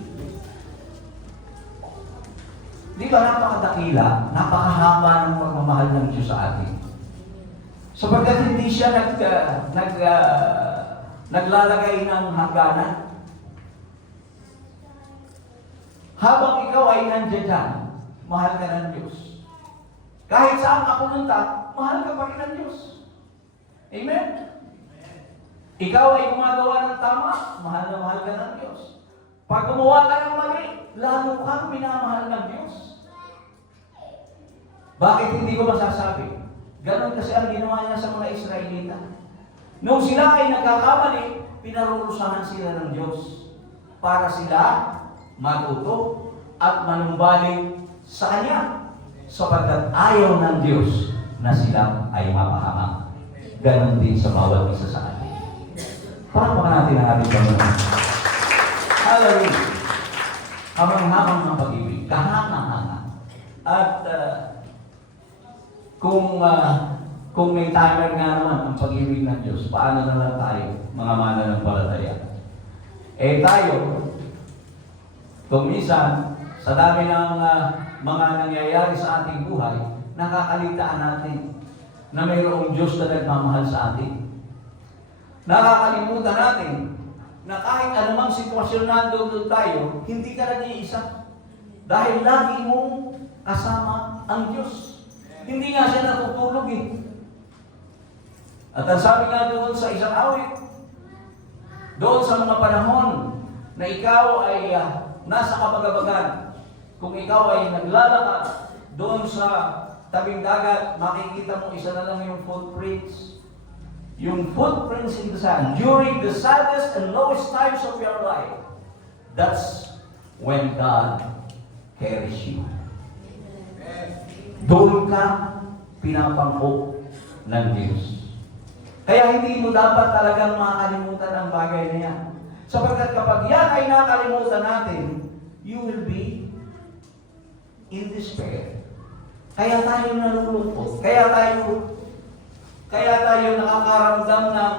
Di ba napakadakila, napakahaba ng pagmamahal ng Diyos sa atin? Sapagkat hindi siya naglalagay ng hangganan. Habang ikaw ay nandiyan dyan, mahal ka ng Diyos. Kahit saan ka pumunta, mahal ka pa rin ng Diyos. Amen? Ikaw ay gumagawa ng tama, mahal na mahal ka ng Diyos. Pag gumawa ka ng mali, lalo kang minamahal ng Diyos. Bakit hindi ko masasabi? Ganon kasi ang ginawa niya sa mga Israelita. Nung sila ay nagkakamali, pinarurusahan sila ng Diyos para sila matuto at manumbalik sa Kanya sapagkat ayaw ng Diyos na sila ay mapahamak. Ganon din sa bawat isa sa atin. Palakpakan natin ang ating Panginoon. Hallelujah. Hamang-hamang ng pag-ibig. Kahanga-hanga. At kung may timer nga naman ang pag-ibig ng Diyos, paano na lang tayo, mga mananampalataya? Eh tayo, kung minsan, sa dami ng mga nangyayari sa ating buhay, nakakalitaan natin na mayroong Diyos na nagmamahal sa atin. Nakakalimutan natin na kahit anumang sitwasyon nandun tayo, hindi ka nag-iisa. Dahil lagi mong kasama ang Diyos. Hindi nga siya natutulog eh. At ang sabi nga doon sa isang awit, doon sa mga panahon na ikaw ay nasa kabagabagan, kung ikaw ay naglalakad doon sa tabing dagat, makikita mo isa na lang yung footprints. Yung footprints in the sand. During the saddest and lowest times of your life, that's when God carries you. Doon ka pinapangko ng Diyos. Kaya hindi mo dapat talagang makakalimutan ang bagay na yan. Sapagkat kapag yan ay nakalimutan natin, you will be in despair. Kaya tayo nalulungkot. Kaya tayo nakakaramdam ng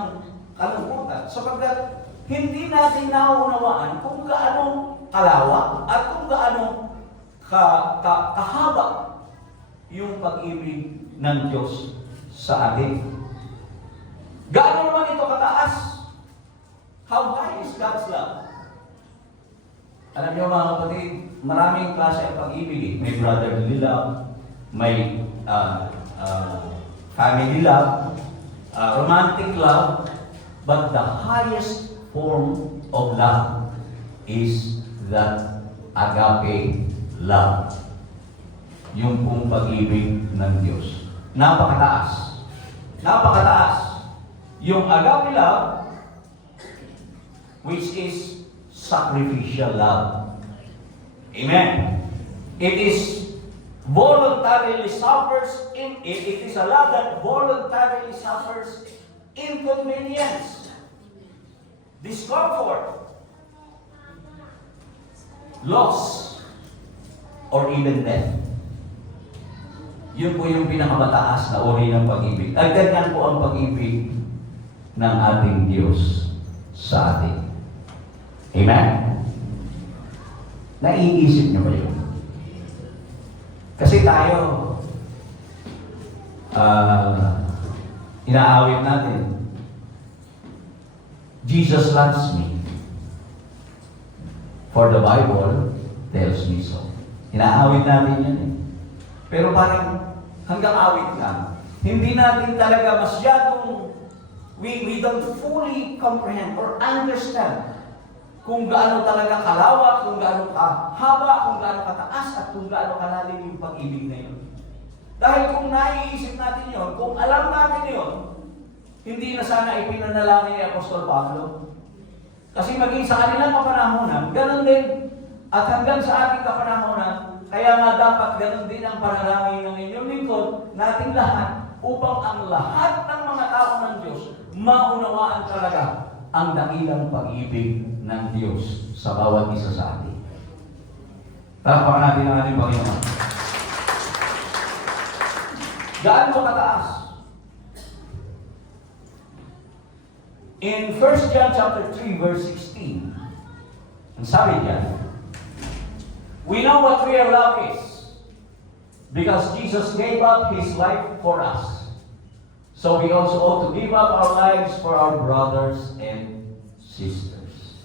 kalungkutan. Sapagkat hindi natin naunawaan kung gaano kalawak at kung gaano kahaba yung pag-ibig ng Diyos sa atin. Gaano naman ito kataas? How high is God's love? Alam niyo mga kapatid, maraming klase ang pag-ibig eh. May brotherly love, may family love, romantic love, but the highest form of love is that agape love. Yung pong pag-ibig ng Diyos. Napakataas. Napakataas. Yung agape love, which is sacrificial love. Amen. It is voluntarily suffers it is a love that voluntarily suffers inconvenience, discomfort, loss, or even death. Yun po yung pinakamataas na uri ng pag-ibig. At ganyan po ang pag-ibig ng ating Diyos sa atin. Amen? Naiisip niyo ba yun? Kasi tayo, inaawit natin, Jesus loves me, for the Bible tells me so. Inaawit natin yun eh. Pero parang hanggang awit lang. Hindi natin talaga masyadong, we don't fully comprehend or understand kung gaano talaga kalawak, kung gaano kahaba, kung gaano kataas, at kung gaano kalalim yung pag-ibig na yun. Dahil kung naiisip natin yun, kung alam natin yun, hindi na sana ipinanalangin ni Apostol Pablo. Kasi maging sa kanilang kapanahonan, ganun din. At hanggang sa ating kapanahonan, kaya nga dapat ganun din ang panalangin ng inyong lingkod, nating lahat, upang ang lahat ng mga tao ng Diyos maunawaan talaga ang dakilang pag-ibig ng Diyos sa bawat isa sa atin. Tapakan natin ang ating Panginoon. Gaano kataas? In 1 John chapter 3 verse 16, ang sabi niya, we know what real love is because Jesus gave up His life for us. So we also ought to give up our lives for our brothers and sisters.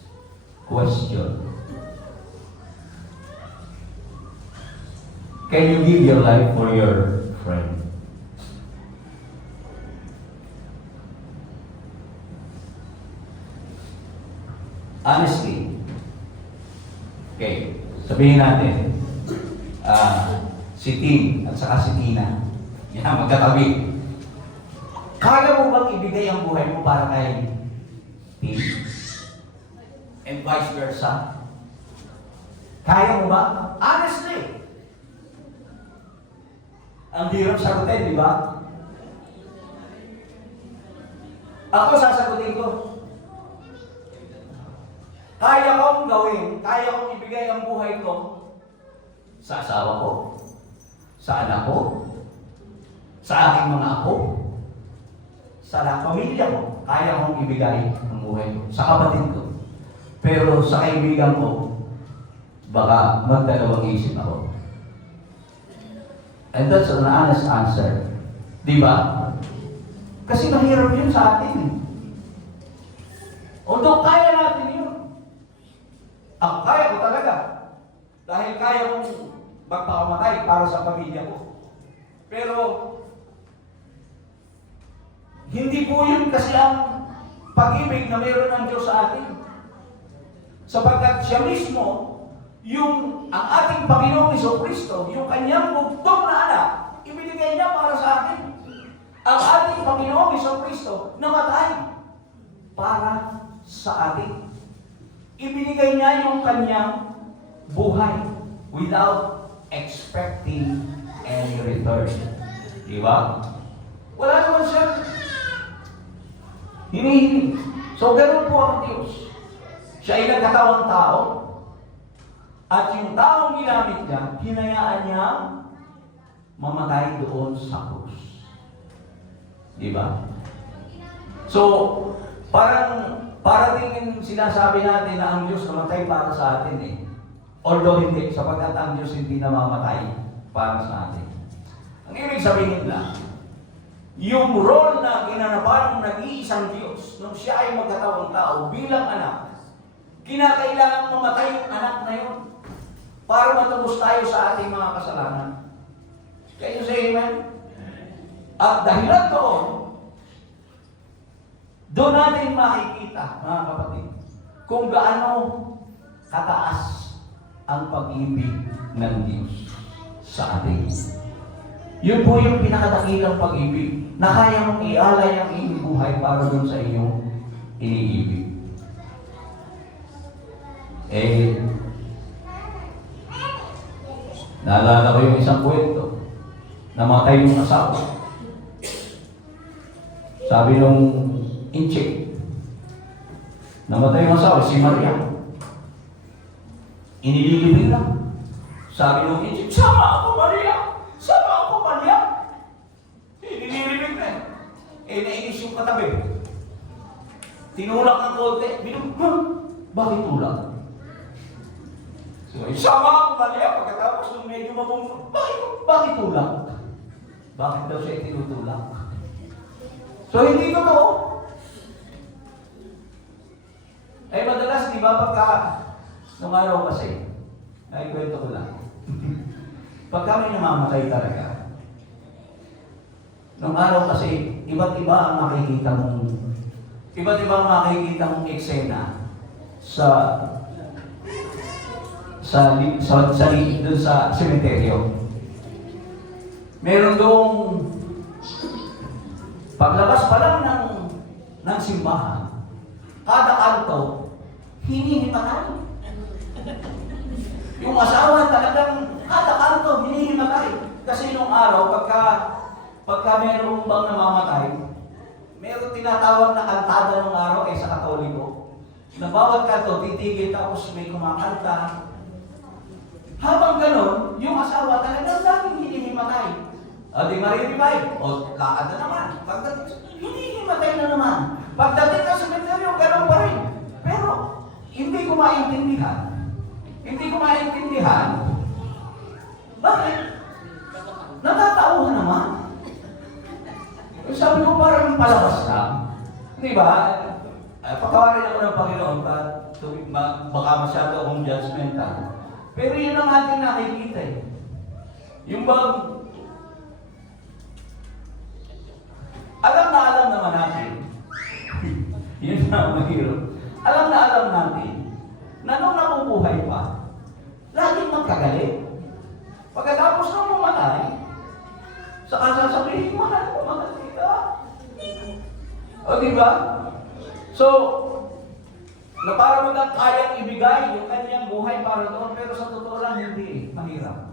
Question. Can you give your life for your friend? Honestly. Okay. Sabihin natin, si Tim at saka si Tina, yan, magkatabi. Kaya mo bang ibigay ang buhay mo para kay Tim? And vice versa? Kaya mo ba? Honestly. Ang hirap sagutin, di ba? Ako sasagutin ko. Kaya kong gawin, kaya kong ibigay ang buhay ko sa asawa ko, sa anak ko, sa aking mga apo, sa pamilya ko, kaya kong ibigay ang buhay ko, sa kapatid ko. Pero sa kaibigan ko, baka magdalawang isip ako. And that's an honest answer. Di ba? Kasi mahirap yun sa atin. Although kaya natin yun. Ang kaya ko talaga. Dahil kaya kong magpakamatay para sa pamilya ko. Pero, hindi po yun kasi ang pag-ibig na mayroon ng Diyos sa atin. Sapagkat siya mismo, ang ating Panginoong Jesucristo, yung kanyang bugtong na anak, ibinigay niya para sa atin. Ang ating Panginoong Jesucristo namatay para sa atin. Ibinigay niya yung kanyang buhay without expecting any return. Di ba? Wala naman siya hinihiling. So, ganoon po ang Diyos. Siya ay nagkatawang tao. At yung taong ginamit niya, hinayaan niya mamatay doon sa krus. Di ba? So, para din sinasabi natin na ang Diyos namatay para sa atin eh. Although hindi, sapagkat ang Diyos hindi namamatay para sa atin. Ang ibig sabihin na, yung role na ginanapan ng nag-iisang Diyos nung siya ay magkatawang tao bilang anak, kinakailangan mamatay yung anak na yun para matubos tayo sa ating mga kasalanan. Can you say amen? At dahilan doon natin makikita, mga kapatid, kung gaano kataas ang pag-ibig ng Diyos sa atin. Yun po yung pinakadakilang pag-ibig na kaya mong ialay ang iyong buhay para doon sa iyong iniibig. Naalala ko yung isang kwento. Namatay yung asawa. Sabi nung inchik, namatay yung asawa, si Maria. Inililibing lang. Sabi nung inchik, sama ako Maria! Sama ako Maria! Inililibing na eh. Nainis yung katabi. Tinulak ng konti. Bakit tulak? So, sama ako Maria pagkatapos nung medyo mabungkot. Bakit tulak? Bakit daw siya tinutulak? So, hindi totoo. Ay, madalas, di ba, pagka, nung araw kasi, ay, kwento ko lang. Pagka may namamatay talaga, nung araw kasi, iba't iba ang makikita mong eksena doon sa sementeryo. Meron doong paglabas pa lang ng simbahan, kada kanto, hinihimatay. Yung asawa talagang kada kanto, hinihimatay. Kasi nung araw, pagka meron bang namamatay, meron tinatawag na kantada nung araw sa Katoliko. Na bawat kanto, titigil tapos may kumakanta. Habang ganon, yung asawa talagang laging hinihimatay. O di marirevive. O lakad na naman. Pagdating, hinihimatay na naman. Pagdating na sa sementeryo, ganon pa rin. Pero, hindi ko maintindihan. Bakit? Natatauhan naman. Sabi ko parang palabas lang. Di ba? Patawarin ako ng Panginoon baka masyado akong judgmental. Pero yun ang ating nakikita eh. Yung bang alam naman natin yun na mahirap. Alam natin na nung nabubuhay pa, laging magkagalit. Pagkatapos nung mamatay, saka sasabihin, mahal kita. O diba? So, na para mo nang kayang ibigay yung kanyang buhay para doon, pero sa totoo lang, hindi. Mahirap.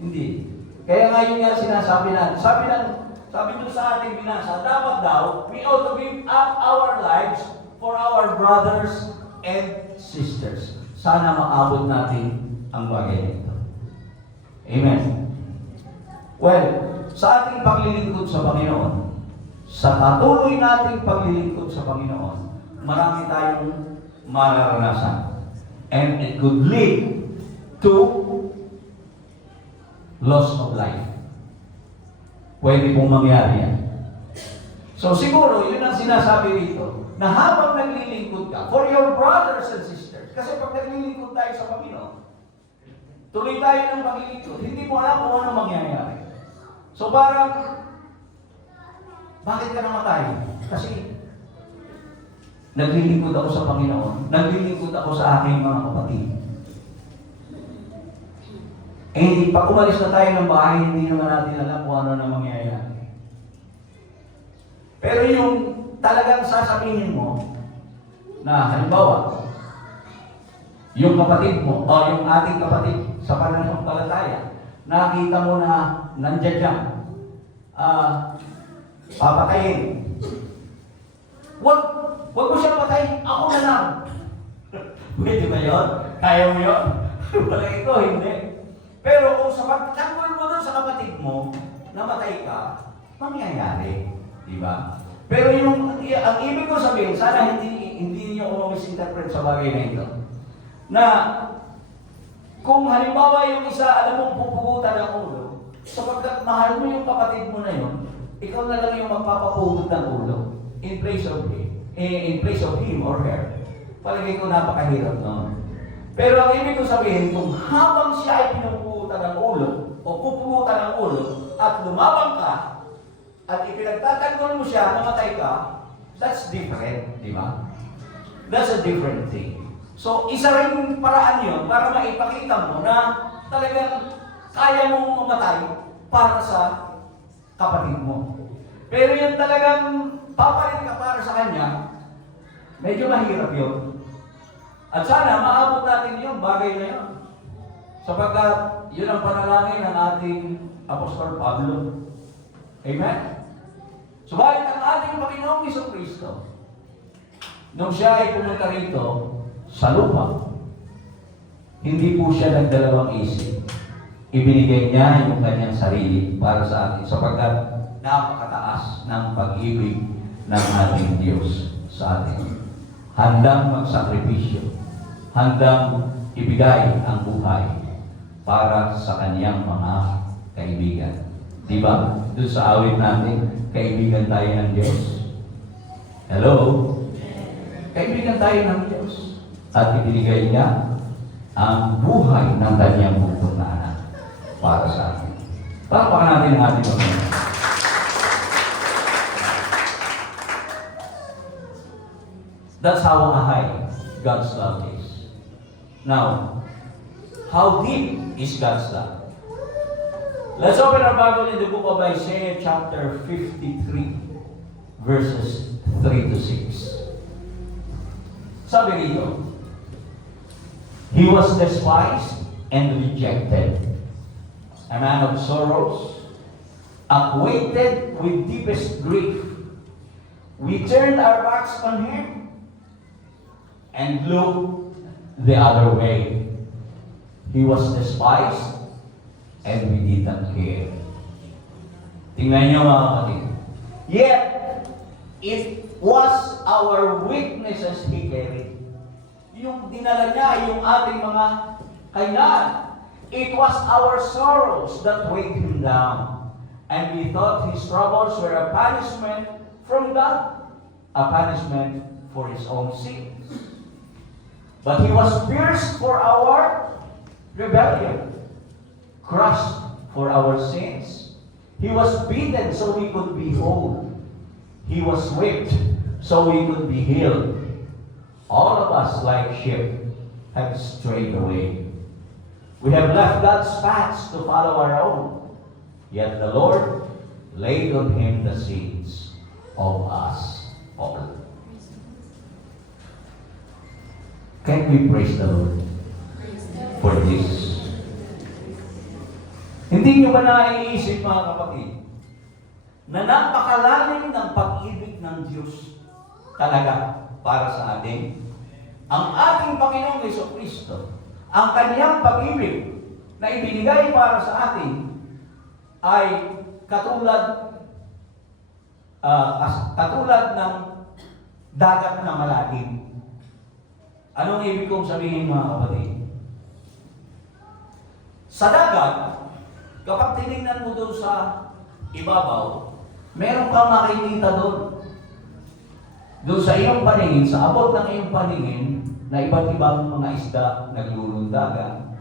Hindi. Kaya nga yun nga sinasabi natin. Sabi nyo sa ating binasa, dapat daw, we ought to give up our lives for our brothers and sisters. Sana maabot natin ang bagay nito. Amen. Well, sa ating paglilingkod sa Panginoon, sa patuloy nating paglilingkod sa Panginoon, marami tayong mararanasan. And it could lead to loss of life. Pwede pong mangyari yan. So siguro, yun ang sinasabi rito. na habang naglilingkod ka, for your brothers and sisters, kasi pag naglilingkod tayo sa Panginoon, tuloy tayo ng paglilingkod, hindi mo alam kung ano mangyayari. So parang, bakit ka namatay? Kasi, naglilingkod ako sa Panginoon, naglilingkod ako sa aking mga kapatid. Eh, pag umalis na tayo ng bahay, hindi naman natin alam kung ano na mangyayari. Pero yung talagang sasabihin mo, na halimbawa, yung kapatid mo, o yung ating kapatid sa pananampalataya, nakita mo na nandiyan dyan, papatayin. Huwag mo siyang patayin, ako na lang. Pwede ba yun? Kaya mo yun? Wala ito, hindi. Pero kung sa pagtanggol mo doon sa kapatid mo, namatay ka, mangyayari. Diba? Pero ang ibig ko sabihin, sana hindi niyo ako misinterpret sa bagay na ito. Na, kung halimbawa yung isa, alam mong pupugutan ng ulo, sapagkat mahal mo yung kapatid mo na yun, ikaw na lang yung magpapapugot ng ulo in place of him or her. Palagay ko napakahirap noon. Pero ang ibig ko sabihin, kung habang siya ay pinupugutan ng ulo o pupugutan ng ulo at lumabang ka at ipinagtatanggol mo siya, namatay ka, that's different, di ba? That's a different thing. So, isa rin paraan yun para maipakita mo na talagang kaya mong mamatay para sa kapatid mo. Pero yung talagang papalit ka para sa kanya, medyo mahirap yun. At sana maabot natin yung bagay na yun. Sapagkat yun ang panalangin ng ating Apostol Pablo. Amen? Subalit ang ating Panginoong Jesucristo, nung siya ay pumunta rito sa lupa, hindi po siya nagdalawang isip. Ibinigay niya yung kanyang sarili para sa atin sapagkat napakataas ng pag-ibig ng ating Diyos sa atin. Handang magsakripisyo, handang ibigay ang buhay para sa kanyang mga kaibigan. Diba? Doon sa awit natin, kaibigan tayo ng Diyos. Hello? Kaibigan tayo ng Diyos. At ibinigay niya ang buhay ng kanyang bukod na anak para sa atin. Palakpakan natin ang ating Panginoon. That's how high God's love is. Now, how deep is God's love? Let's open our Bible in the book of Isaiah chapter 53, verses 3 to 6. Sabi rito, He was despised and rejected, a man of sorrows, acquainted with deepest grief. We turned our backs on Him and looked the other way. He was despised and we didn't care. Tingnan niyo mga kapatid. Yet, it was our weaknesses He carried. Yung dinala niya, yung ating mga kailangan. It was our sorrows that weighed Him down. And we thought His troubles were a punishment from God, a punishment for His own sins. But He was pierced for our rebellion, crushed for our sins. He was beaten so we could be whole. He was whipped so we could be healed. All of us, like sheep, have strayed away. We have left God's paths to follow our own. Yet the Lord laid on Him the sins of us all. Can we praise the Lord for this? Hindi nyo ba naiisip, mga kapatid, na napakalalim ng pag-ibig ng Diyos talaga para sa atin? Ang ating Panginoong Jesucristo, ang kanyang pag-ibig na ibinigay para sa atin ay katulad ng dagat na malalim. Anong ibig kong sabihin, mga kapatid? Sa dagat, kapag tinignan mo doon sa ibabaw, meron kang makikita doon. Doon sa iyong paningin, sa abot ng iyong paningin, na iba't ibang mga isda naglulundagan,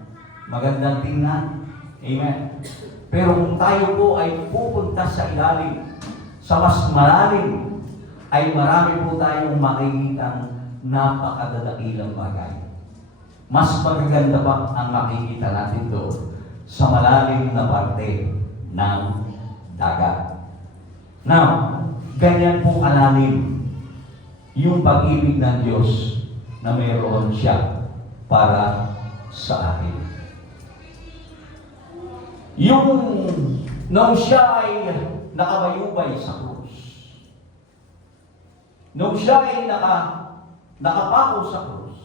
magandang tingnan. Amen. Pero kung tayo po ay pupunta sa ilalim, sa mas malalim, ay marami po tayong makikitang napakadadakilang bagay. Mas magaganda pa ang makikita natin doon sa malalim na parte ng dagat. Now, ganyan po kalalim yung pag-ibig ng Diyos na mayroon siya para sa atin. Yung nung siya ay nakabayubay sa krus, nung siya ay nakapako sa krus,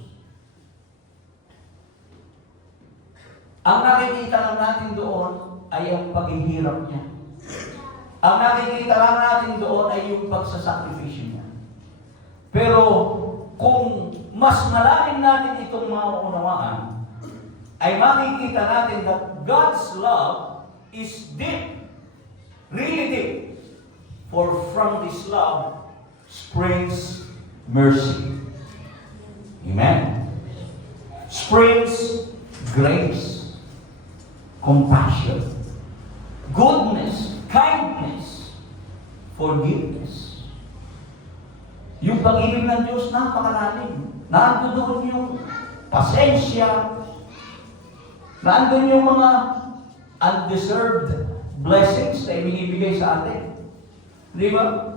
ang nakikita lang natin doon ay ang paghihirap niya. Ang nakikita lang natin doon ay yung pagsasakripisyo niya. Pero kung mas malalim natin itong mauunawaan, ay makikita natin that God's love is deep, really deep. For from this love springs mercy. Amen. Springs grace, compassion, goodness, kindness, forgiveness. Yung pag-ibig ng Diyos napakalalim. Naandun yung pasensya, naandun yung mga undeserved blessings na ibinibigay sa atin. Di ba?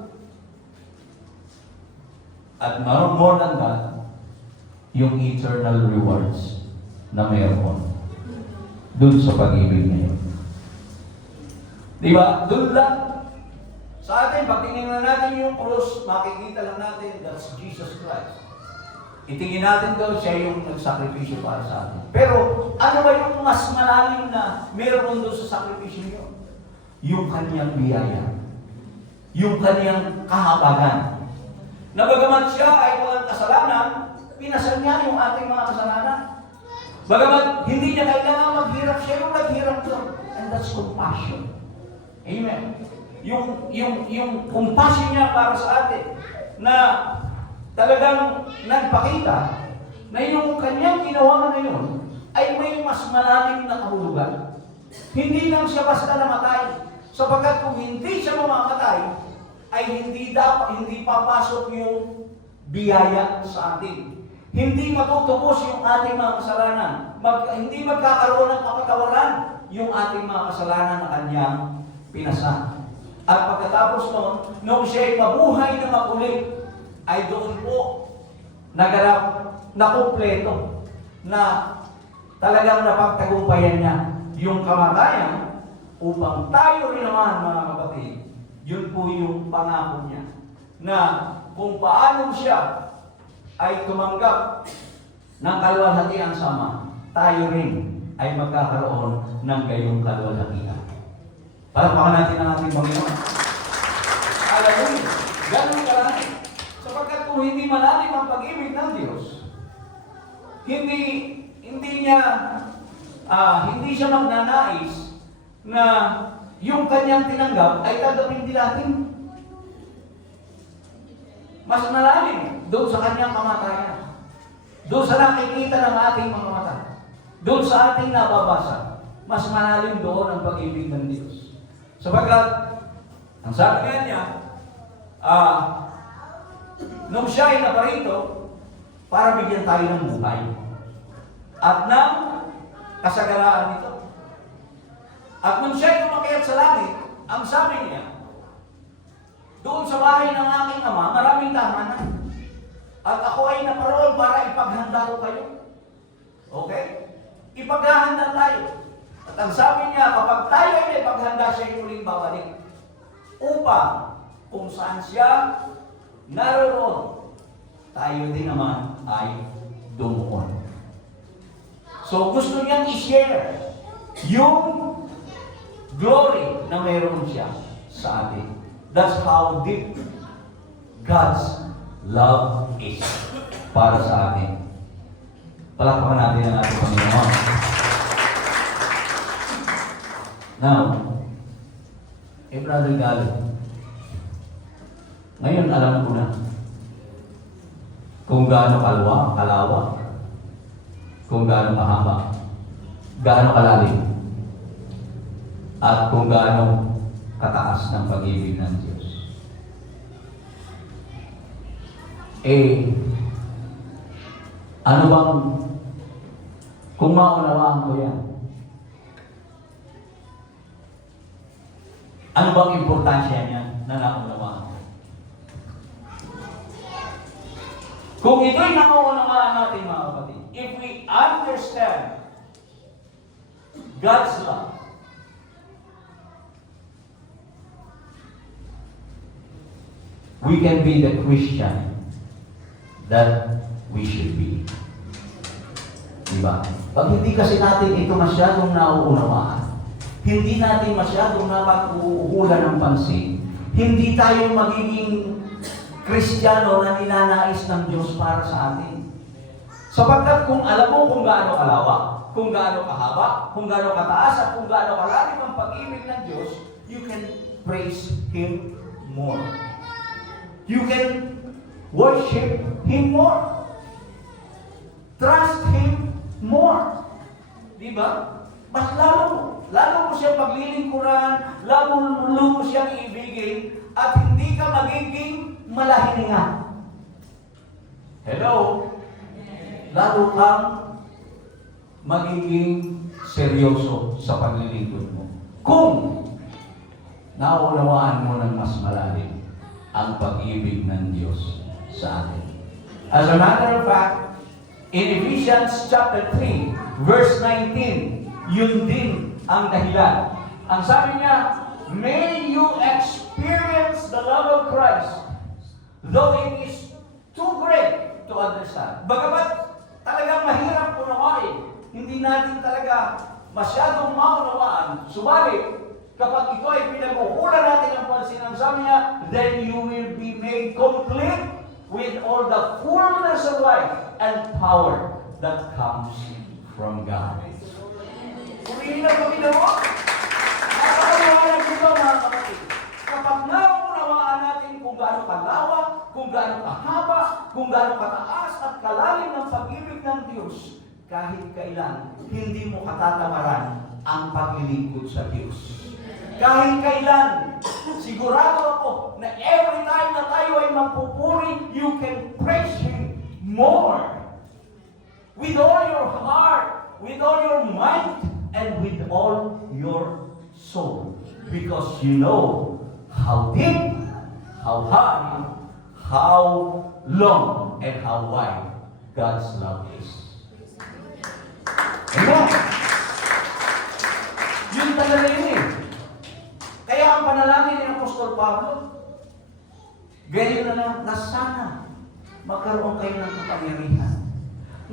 At more than that, yung eternal rewards na mayroon dun sa pag-ibig niya. Di ba? Dun lang. Sa atin, pag tinignan natin yung cross, makikita lang natin that's Jesus Christ. Itingin natin daw siya yung nagsakripisyo para sa atin. Pero ano ba yung mas malalim na meron doon sa sakripisyo niyo? Yung kanyang biyaya. Yung kanyang kahabagan. Na bagamat siya ay walang kasalanan, pinasal niya yung ating mga kasalanan. Bagamat hindi niya kailangan maghirap, siya yung naghirap doon. And that's compassion. Amen. Yung compassion niya para sa atin na talagang nagpakita na yung kanyang ginawa ngayon ay may mas malalim na kahulugan. Hindi lang siya basta namatay. Sapagkat kung hindi siya mamamatay, ay hindi papasok yung biyaya sa atin. Hindi matutubos yung ating mga kasalanan. Hindi magkakaroon ng kapatawaran yung ating mga kasalanan na kanyang pinasa. At pagkatapos noon, nung siya'y mabuhay na makulit, ay doon po naganap na kumpleto na talagang napagtagumpayan niya yung kamatayan upang tayo rin naman, mga kapatid, yun po yung pangako niya na kung paano siya ay tumanggap ng kalwalhatian sama, tayo rin ay magkakaroon ng gayong kalwalhatian. Palakpakan natin ang ating Panginoon. Hallelujah! Ganun karami. Sapagkat kung hindi malalim ang pag-ibig ng Diyos, hindi siya magnanais na yung kanyang tinanggap ay tanggapin din natin. Mas malalim doon sa kanyang kamatayan. Doon sa nakikita ng ating mga mata. Doon sa ating nababasa. Mas malalim doon ang pag-ibig ng Diyos. Sapagkat, ang sabi nga niya, nung siya ay naparito, para bigyan tayo ng buhay. At ng kasagaraan nito. At nung siya ay umakyat sa langit, ang sabi niya, doon sa bahay ng aking ama, maraming tahanan. At ako ay naparoon para ipaghanda ko kayo. Okay? Ipaghahanda tayo. At ang sabi niya, kapag tayo ay ipaghanda, siya ay muling babalik. Upang kung saan siya naroon, tayo din naman ay dumuon. So gusto niyang i-share yung glory na mayroon siya sa atin. That's how deep God's love is para sa atin. Palakpakan natin ang ating Panginoon. Now, Brother Galo, ngayon alam ko na kung gaano kalawak, kung gaano kahaba, gaano kalalim, at kung gaano kataas ng pag-ibig ng Diyos. Ano bang, kung maunawaan ko yan, ano bang importansya niya na naunawaan ko? Kung ito'y naunawaan natin, mga kapatid, if we understand God's love, we can be the Christian that we should be. Diba? Pag hindi kasi natin ito masyadong nauunawaan, hindi natin masyadong napag-uulan ng pansin, hindi tayo magiging Kristiyano na ninanais ng Diyos para sa atin. Sapagkat kung alam mo kung gaano kalawak, kung gaano kahaba, kung gaano kataas, at kung gaano kalalim ang pag-ibig ng Diyos, you can praise Him more. You can worship Him more. Trust Him more. Diba? Mas lalo mo siyang paglilingkuran, lalo mo siyang ibigin, at hindi ka magiging malahiningan. Hello? Lalo kang magiging seryoso sa paglilingkod mo. Kung naunawaan mo ng mas malalim ang pag-ibig ng Diyos sa atin. As a matter of fact, in Ephesians chapter 3, verse 19, yun din ang dahilan. Ang sabi niya, may you experience the love of Christ, though it is too great to understand. Bagamat talagang mahirap unawain, hindi natin talaga masyadong maunawaan, subalit, kapag ito ay pinag-ukulan natin ang pansin, ang sabi niya, then you will be made complete with all the fullness of life and power that comes from God. Purihin ang Panginoon. Napakaliwanag dito, mga kapatid. Kapag naunawaan natin kung gaano kalawak, kung gaano kahaba, kung gaano kataas at kalalim ng pag-ibig ng Diyos, kahit kailan, hindi mo katatamaran ang paglilingkod sa Diyos. Kahit kailan, sigurado ako na every time na tayo ay magpupuri, you can praise Him more. With all your heart, with all your mind, and with all your soul. Because you know how deep, how high, how long, and how wide God's love is. Amen? Yun talaga yun eh. Kaya ang panalangin ni Apostol Pablo, ganyan na sana magkaroon kayo ng kapangyarihan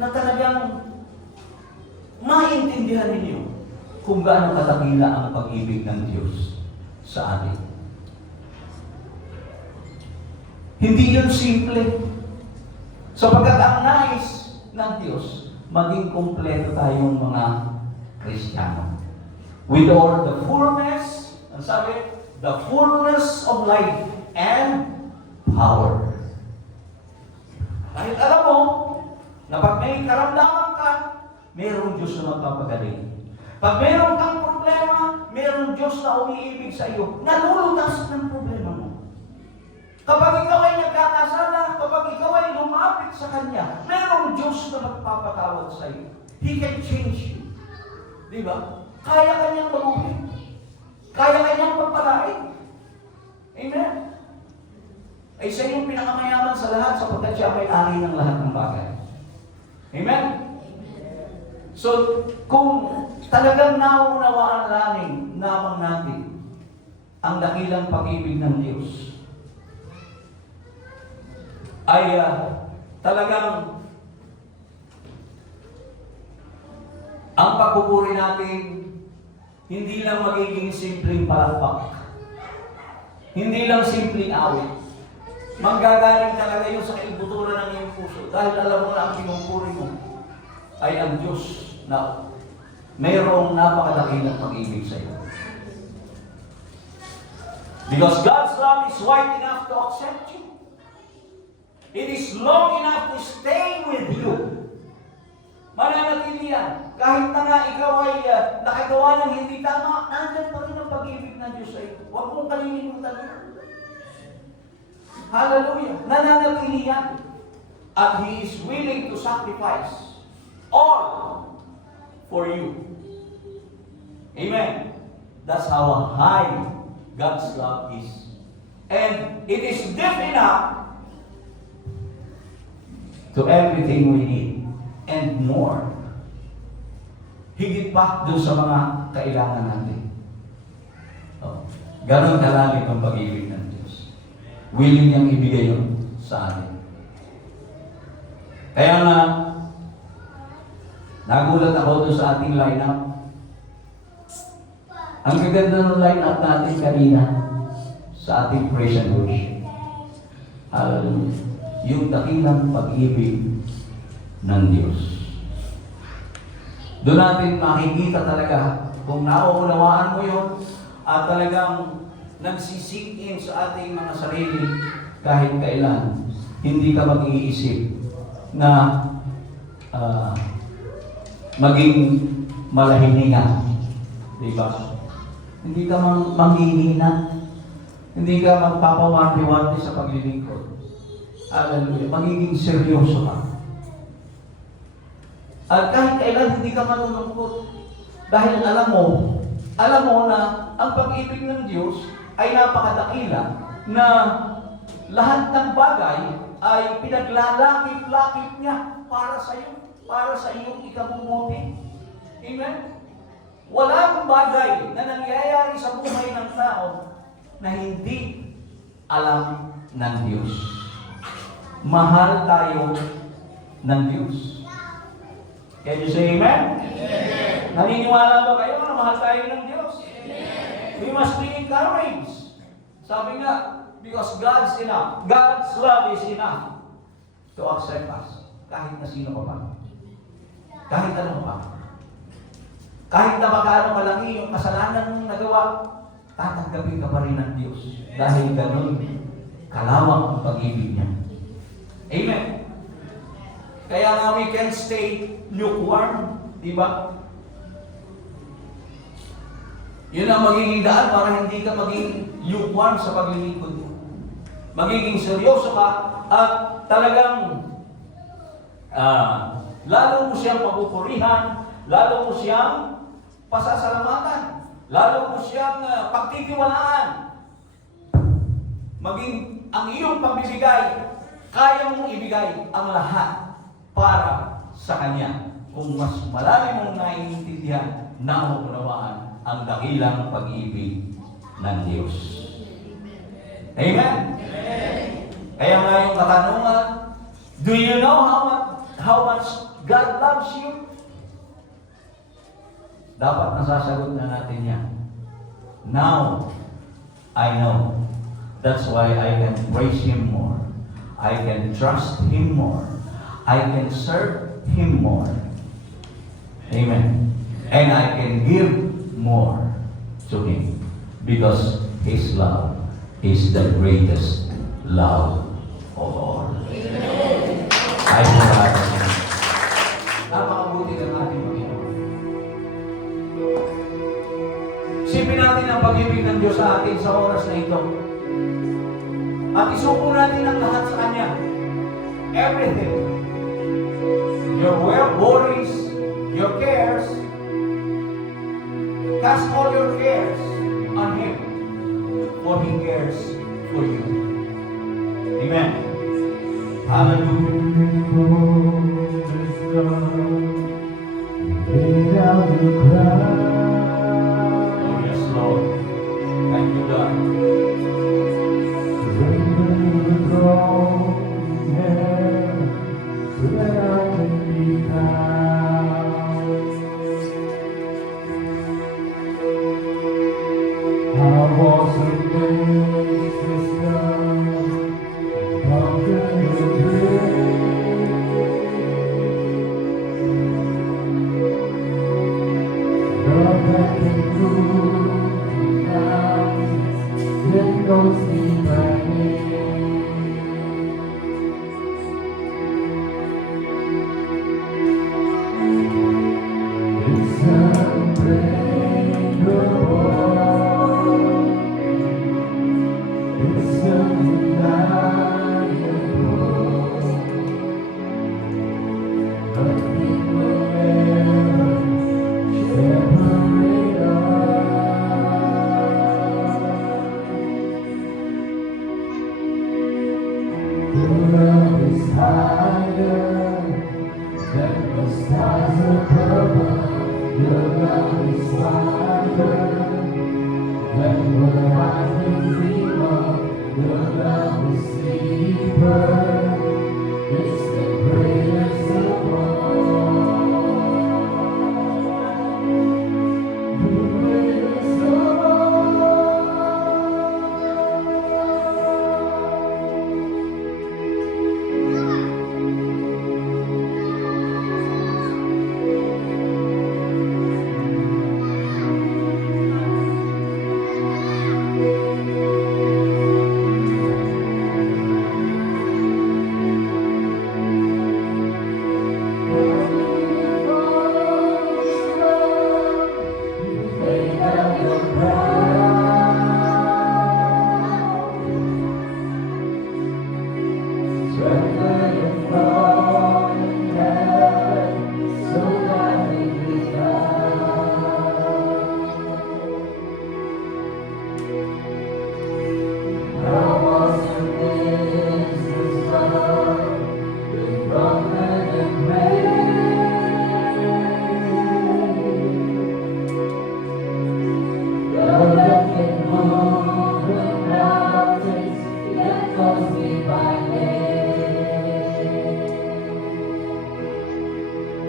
na talagang maintindihan ninyo kung gaano kadakila ang pag-ibig ng Diyos sa atin. Hindi yun simple. Sapagkat ang nais ng Diyos, maging kumpleto tayong mga Kristiyano. With all the fullness, ang sabi, the fullness of life and power. Kahit alam mo, na pag may karamdaman ka, mayroong Diyos na magpapagaling. Pag mayroong kang problema, mayroong Diyos na umiibig sa iyo. Nalulutas ng problema mo. Kapag ikaw ay nagkakasala, kapag ikaw ay lumapit sa Kanya, mayroong Diyos na magpapatawad sa iyo. He can change you. Di ba? Kaya Kanyang maguhin. Kaya Kanyang pagpalain. Amen? Ay siya yung pinakamayaman sa lahat sapagkat siya may-ari ng lahat ng bagay. Amen? So, kung talagang naunawaan lamang natin ang dakilang pag-ibig ng Diyos, ay talagang ang pagpupuri natin hindi lang magiging simpleng palakpak. Hindi lang simpleng awit. Manggagaling talaga yun sa kaibuturan ng iyong puso dahil alam mo na ang pinupuri mo ay ang Diyos na mayroong napakadakilang pag-ibig sa iyo. Because God's love is wide enough to accept you. It is long enough to stay with you. Mananatili yan. Kahit na nga ikaw ay nakagawa ng hindi tama, nandyan pa rin ang pag-ibig ng Diyos sa iyo. Huwag mong kalilimutan yan. Hallelujah. Nananatili yan. At He is willing to sacrifice all for you. Amen. That's how high God's love is. And it is deep enough to everything we need and more. Higit pa doon sa mga kailangan natin. Oh, ganon kalalim ang pag-ibig ng Diyos. Willing niyang ibigay yun sa atin. Kaya nga, nagulat ako doon sa ating lineup. Ang gaganda ng lineup natin kanina sa ating praise and worship. Hallelujah. Yung dakilang pag-ibig ng Diyos. Doon natin makikita talaga kung nauunawaan mo yun at talagang nagsisink in sa ating mga sarili kahit kailan. Hindi ka mag-iisip na maging malahininga. Diba? Hindi ka manghihina. Hindi ka magpapawanti-wanti sa paglilingkod. Hallelujah. Magiging seryoso ka. At kahit kailan hindi ka manunungkot. Dahil alam mo na ang pag-ibig ng Diyos ay napakadakila na lahat ng bagay ay pinaglalakip-lakip niya para sa iyo, para sa iyong ikabubuti. Amen? Walang bagay na nangyayari sa buhay ng tao na hindi alam ng Diyos. Mahal tayo ng Diyos. Can you say amen? Amen. Naniniwala ba kayo na mahal tayo ng Diyos? Amen. We must be encouraged. Sabi nga, because God's enough. God's love is enough to accept us. Kahit na sino ka pa. Kahit ano pa. Kahit na magkano malaki yung kasalanan mong nagawa, tatanggapin ka pa rin ng Diyos. Dahil ganun, kalawang ang pag-ibig niya. Amen. Kaya nga we can stay lukewarm, di ba? Yun ang magiging daan para hindi ka maging lukewarm sa paglilingkod mo. Magiging seryoso ka at talagang lalo mo siyang pagpupurihan, lalo mo siyang pasasalamatan, lalo mo siyang pagtitiwalaan. Maging ang iyong pagbibigay, kaya mong ibigay ang lahat para sa Kanya. Kung mas malalim mong naiintindihan, nauunawaan ang dakilang pag-ibig ng Diyos. Amen? Amen. Kaya nga yung katanungan, do you know how much God loves you? Dapat nasasagot na natin yan. Now, I know. That's why I can praise Him more. I can trust Him more. I can serve Him more. Amen. And I can give more to Him because His love is the greatest love of all. Amen. I pray. Napakabuti ng ating Panginoon. Sipin natin ang pag-ibig ng Diyos sa atin sa oras na ito. At isuko natin ang lahat sa Kanya. Everything. Your worries, your cares. Cast all your cares on Him. For He cares for you. Amen. Hallelujah. Oh yes, Lord. Thank you, God.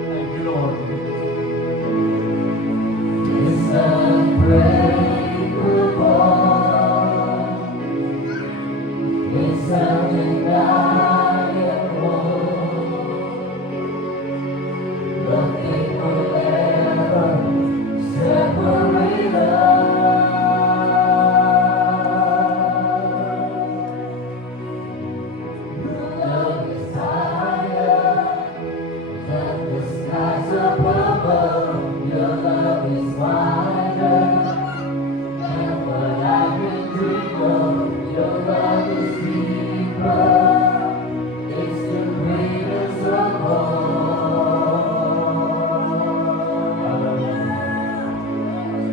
Thank you, Lord.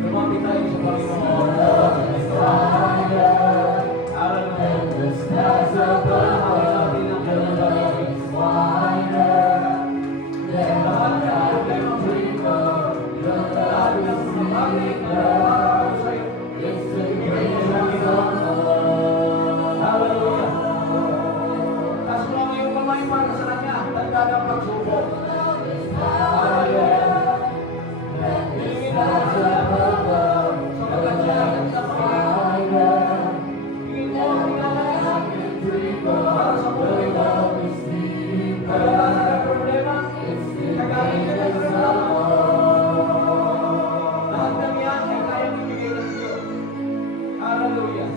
Lumapit tayo sa Panginoon. Taas mo ang iyong kamay para sa Kanya. Tanda ng pagsubok. Hallelujah. Hilingin mo ang salamat sa pagkatiyag at napakinggan. Hingin mo ang pinakasan para sa buhay mo. Kalalasan ang problema, kagaling ka ng problema. Lahat ng yan ay kayang ibigay ng Diyos. Hallelujah.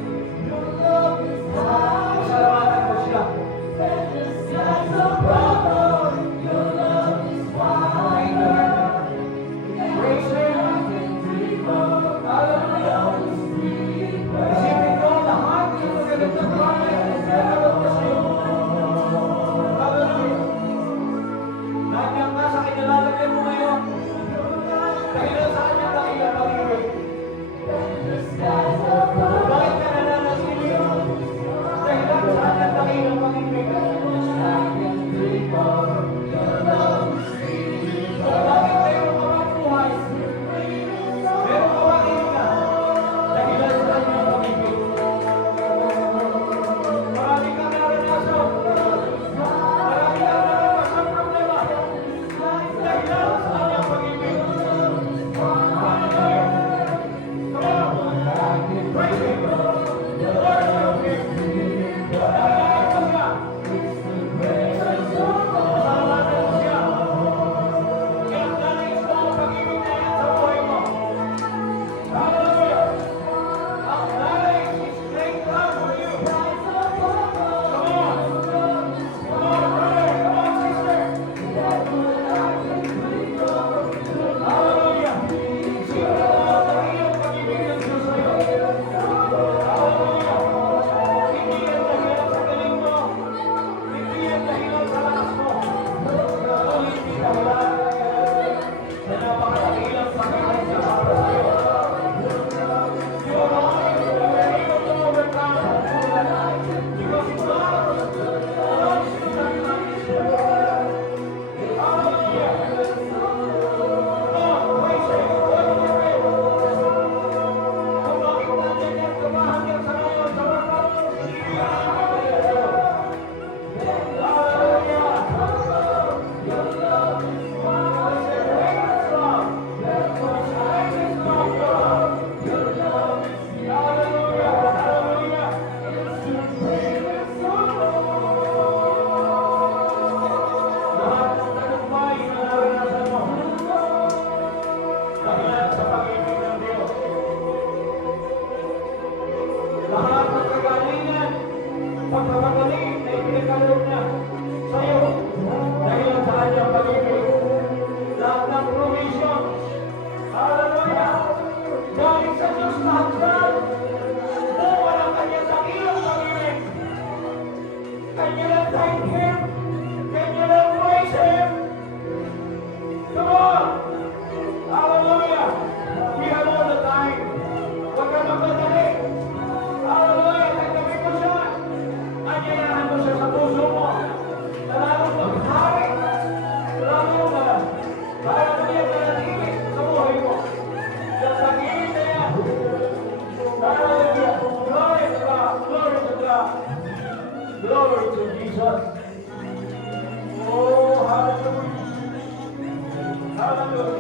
Pasalamatan mo siya. Praise Him. Hallelujah. Isipin mo lahat ng magagandang bagay na sinagawa ko sa iyo. Hallelujah. Nandiyan ka sa kinalalagyan mo ngayon. Dahilan sa kanya, dahilan pag-ibig. Bakit ka nananatili? Dahilan sa kanya, dahilan pag-ibig. Bakit tayo makabuhay? Pero kawain ka. Dahilan sa kanya, pag-ibig. Marami kang naranasan. Marami kang naranasan problema. Dahilan sa kanya, pag-ibig.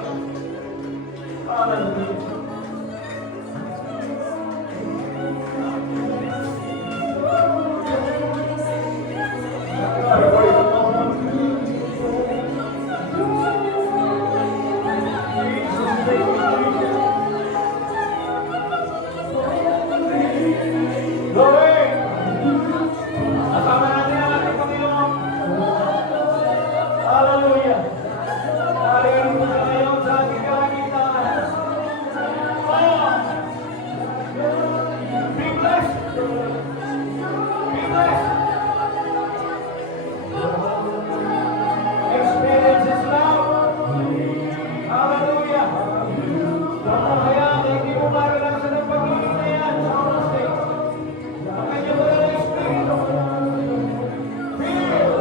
Hallelujah. Glory! Kasama natin ang ating Panginoon. Hallelujah! Hallelujah po siya ngayon sa ating kalangitan. Oh! Be blessed! Be blessed! Experience His love. Hallelujah! Kaya hindi mo maranasan ang pag-ibig na yan sa oras na ito. Ang kanyang wala na Espiritu. Feel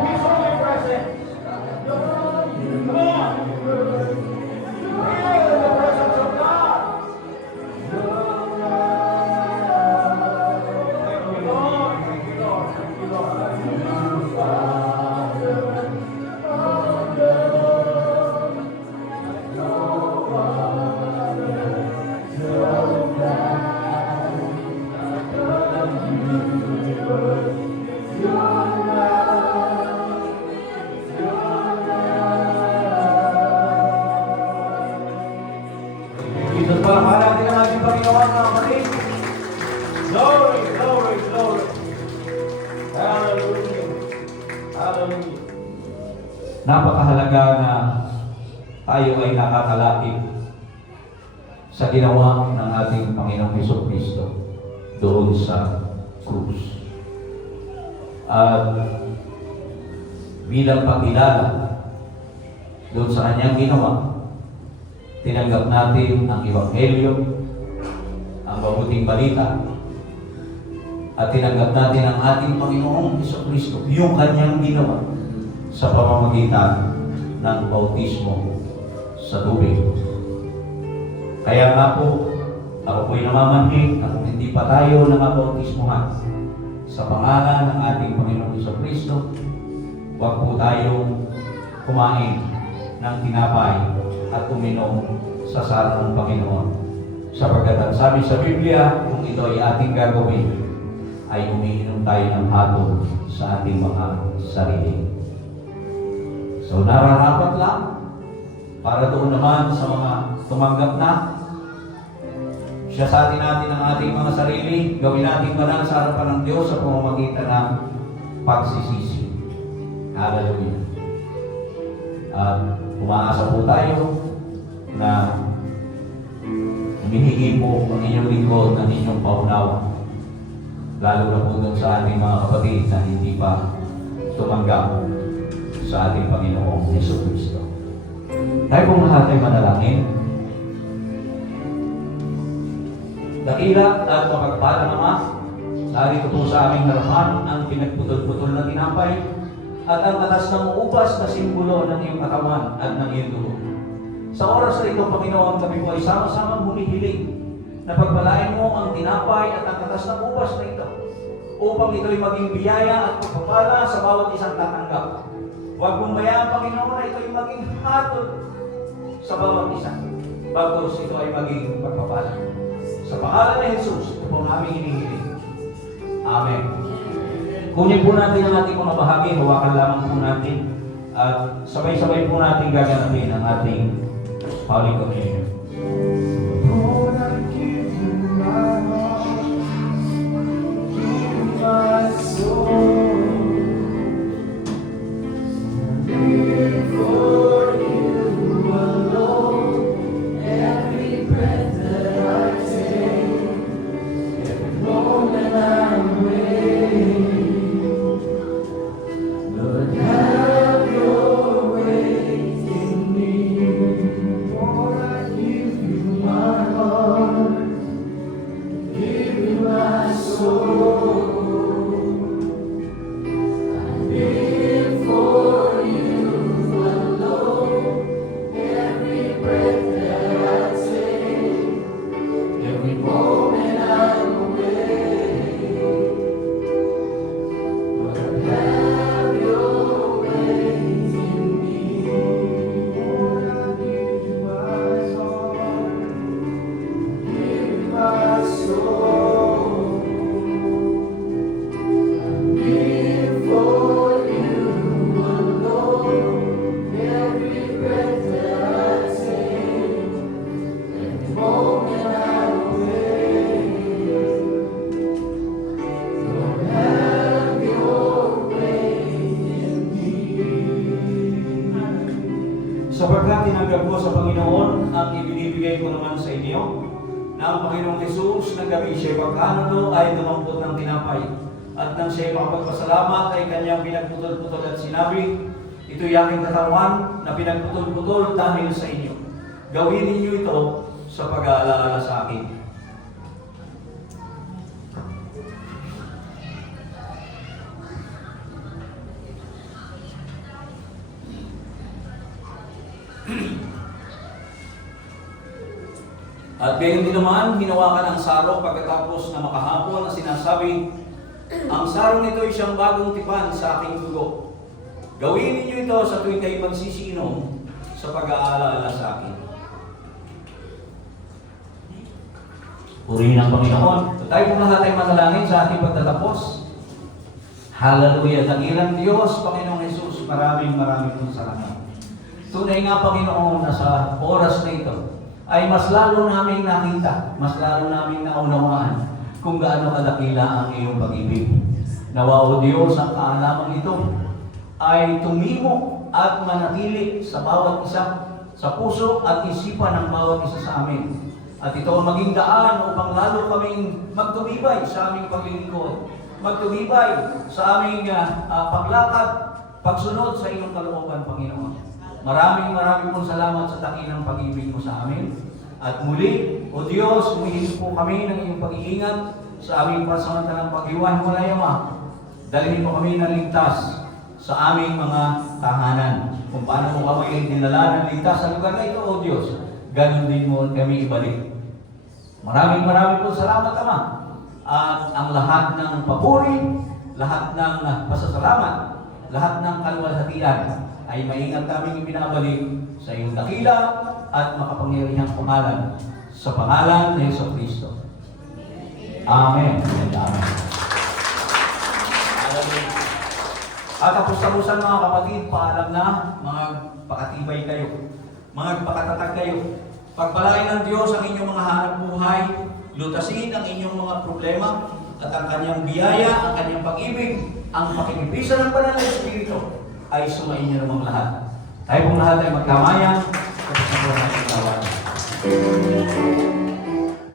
His holy presence. Come on! Feel the presence of God. Thank you, Lord. Thank you, Lord. Thank you, Lord. Jesus, palakpakan natin ang ating Panginoon, mga kapatid. Glory, glory, glory. Hallelujah. Hallelujah. Napakahalaga na tayo ay nakakalapit sa ginawa ng ating Panginoong Jesucristo doon sa krus. At bilang pagkilala doon sa kanyang ginawa, tinanggap natin ang Ebanghelyo, ang mabuting balita, at tinanggap natin ang ating Panginoong Jesucristo, yung kanyang ginawa sa pamamagitan ng bautismo sa tubig. Kaya nga po, ako po'y namamanhik na kung hindi pa tayo nakabautismohan sa pangalan ng ating Panginoong Jesucristo, huwag po tayong kumain ng tinapay at uminom sa sala ng Panginoon. Sapagkat ang sabi sa Biblia, kung ito ay ating gagawin, ay umiinom tayo ng hatol sa ating mga sarili. So nararapat lang para doon naman sa mga tumanggap na, siya sa atin natin ang ating mga sarili, gawin natin banal sa harapan ng Diyos sa pamamagitan ng pagsisisi. Hallelujah. At umaasa po tayo na humihingi po ang inyong lingkod ng inyong paunawa, lalo na po doon sa ating mga kapatid na hindi pa tumanggap sa ating Panginoong Jesucristo. Tayo pong lahat ay manalangin. Dakila at mapagpalang Ama, narito po sa aming harapan ang pinagputol-putol na tinapay at ang atas ng ubas na simbolo ng iyong katawan at ng iyong dugo. Sa oras na ito, Panginoon, kami po ay sama-samang humihiling na pagpalain mo ang tinapay at ang atas ng ubas na ito upang ito'y maging biyaya at pagpapala sa bawat isang tatanggap. Huwag mong bayaan, Panginoon, na ito'y maging hatol sa bawat isa. Bagos ito ay maging pagpapala. Sa pangalan ni Jesus, ito po namin hinihiling. Amen. Kunin po natin ang ating mga bahagi, hawakan lamang po natin, at sabay-sabay po natin gaganapin ang ating Holy Communion. Lord, I give you my heart, my soul. Live for you alone. Every breath that I take, every moment I'm awake. Lord, have your way in me. Lord, I give idinadagdag ko sa Panginoon ang ibinibigay ko naman sa inyo na ang Panginoong Jesus ng gabi siya pagkanulo ay dumampot ng tinapay at nang siya makapagpasalamat ay kanyang pinagputol-putol at sinabi, ito'y aking katawan na pinagputol-putol dahil sa inyo. Gawin ninyo ito sa pag-aalala sa akin. At gayon din naman, hinawakan ang sarong pagkatapos na makahapon na sinasabi, ang sarong nito ay siyang bagong tipan sa aking dugo. Gawin ninyo ito sa tuwing kayo magsisiinom sa pag-aalala sa akin. Purihin ang Panginoon. Tayo po lahat ay manalangin sa ating pagtatapos. Hallelujah! Dakilang Diyos, Panginoong Jesus, maraming pong salamat. Tunay nga, Panginoon, na sa oras na ito, ay mas lalo naming nakita, mas lalo naming naunawaan kung gaano kadakila ang iyong pag-ibig. Nawa o Diyos, ang kaalaman ito ay tumimo at manatili sa bawat isa, sa puso at isipan ng bawat isa sa amin. At ito ang maging daan upang lalo kaming magtumibay sa aming paglilingkod, magtumibay sa aming paglakad, pagsunod sa iyong kalooban, Panginoon. Maraming pong salamat sa dakilang pag-ibig mo sa amin. At muli, O Diyos, humihingi po kami ng iyong pag-iingat sa aming pansamantalang paghiwa-hiwalay, Ama. Dalhin mo kami ng ligtas sa aming mga tahanan. Kung paano mo kami dinala ng ligtas sa lugar na ito, O Diyos, ganun din mo kami ibalik. Maraming po salamat, Ama. At ang lahat ng papuri, lahat ng pasasalamat, lahat ng kaluwalhatian ay maingat naming ibinabalik sa iyong dakila at makapangyarihang pangalan, sa pangalan ni Yesu Kristo. Amen. Amen. At tapos-tapusan mga kapatid, paalam na, mga pakatibay kayo, mga pakatatag kayo. Pagpalain ng Diyos ang inyong mga hanap buhay, lutasin ang inyong mga problema, at ang kanyang biyaya, ang kanyang pag-ibig, ang pakikipisa ng banal na Espiritu ay sumain niyo namang lahat. Tayo pong lahat ay magkamayan. Tapos na po natin tawanan.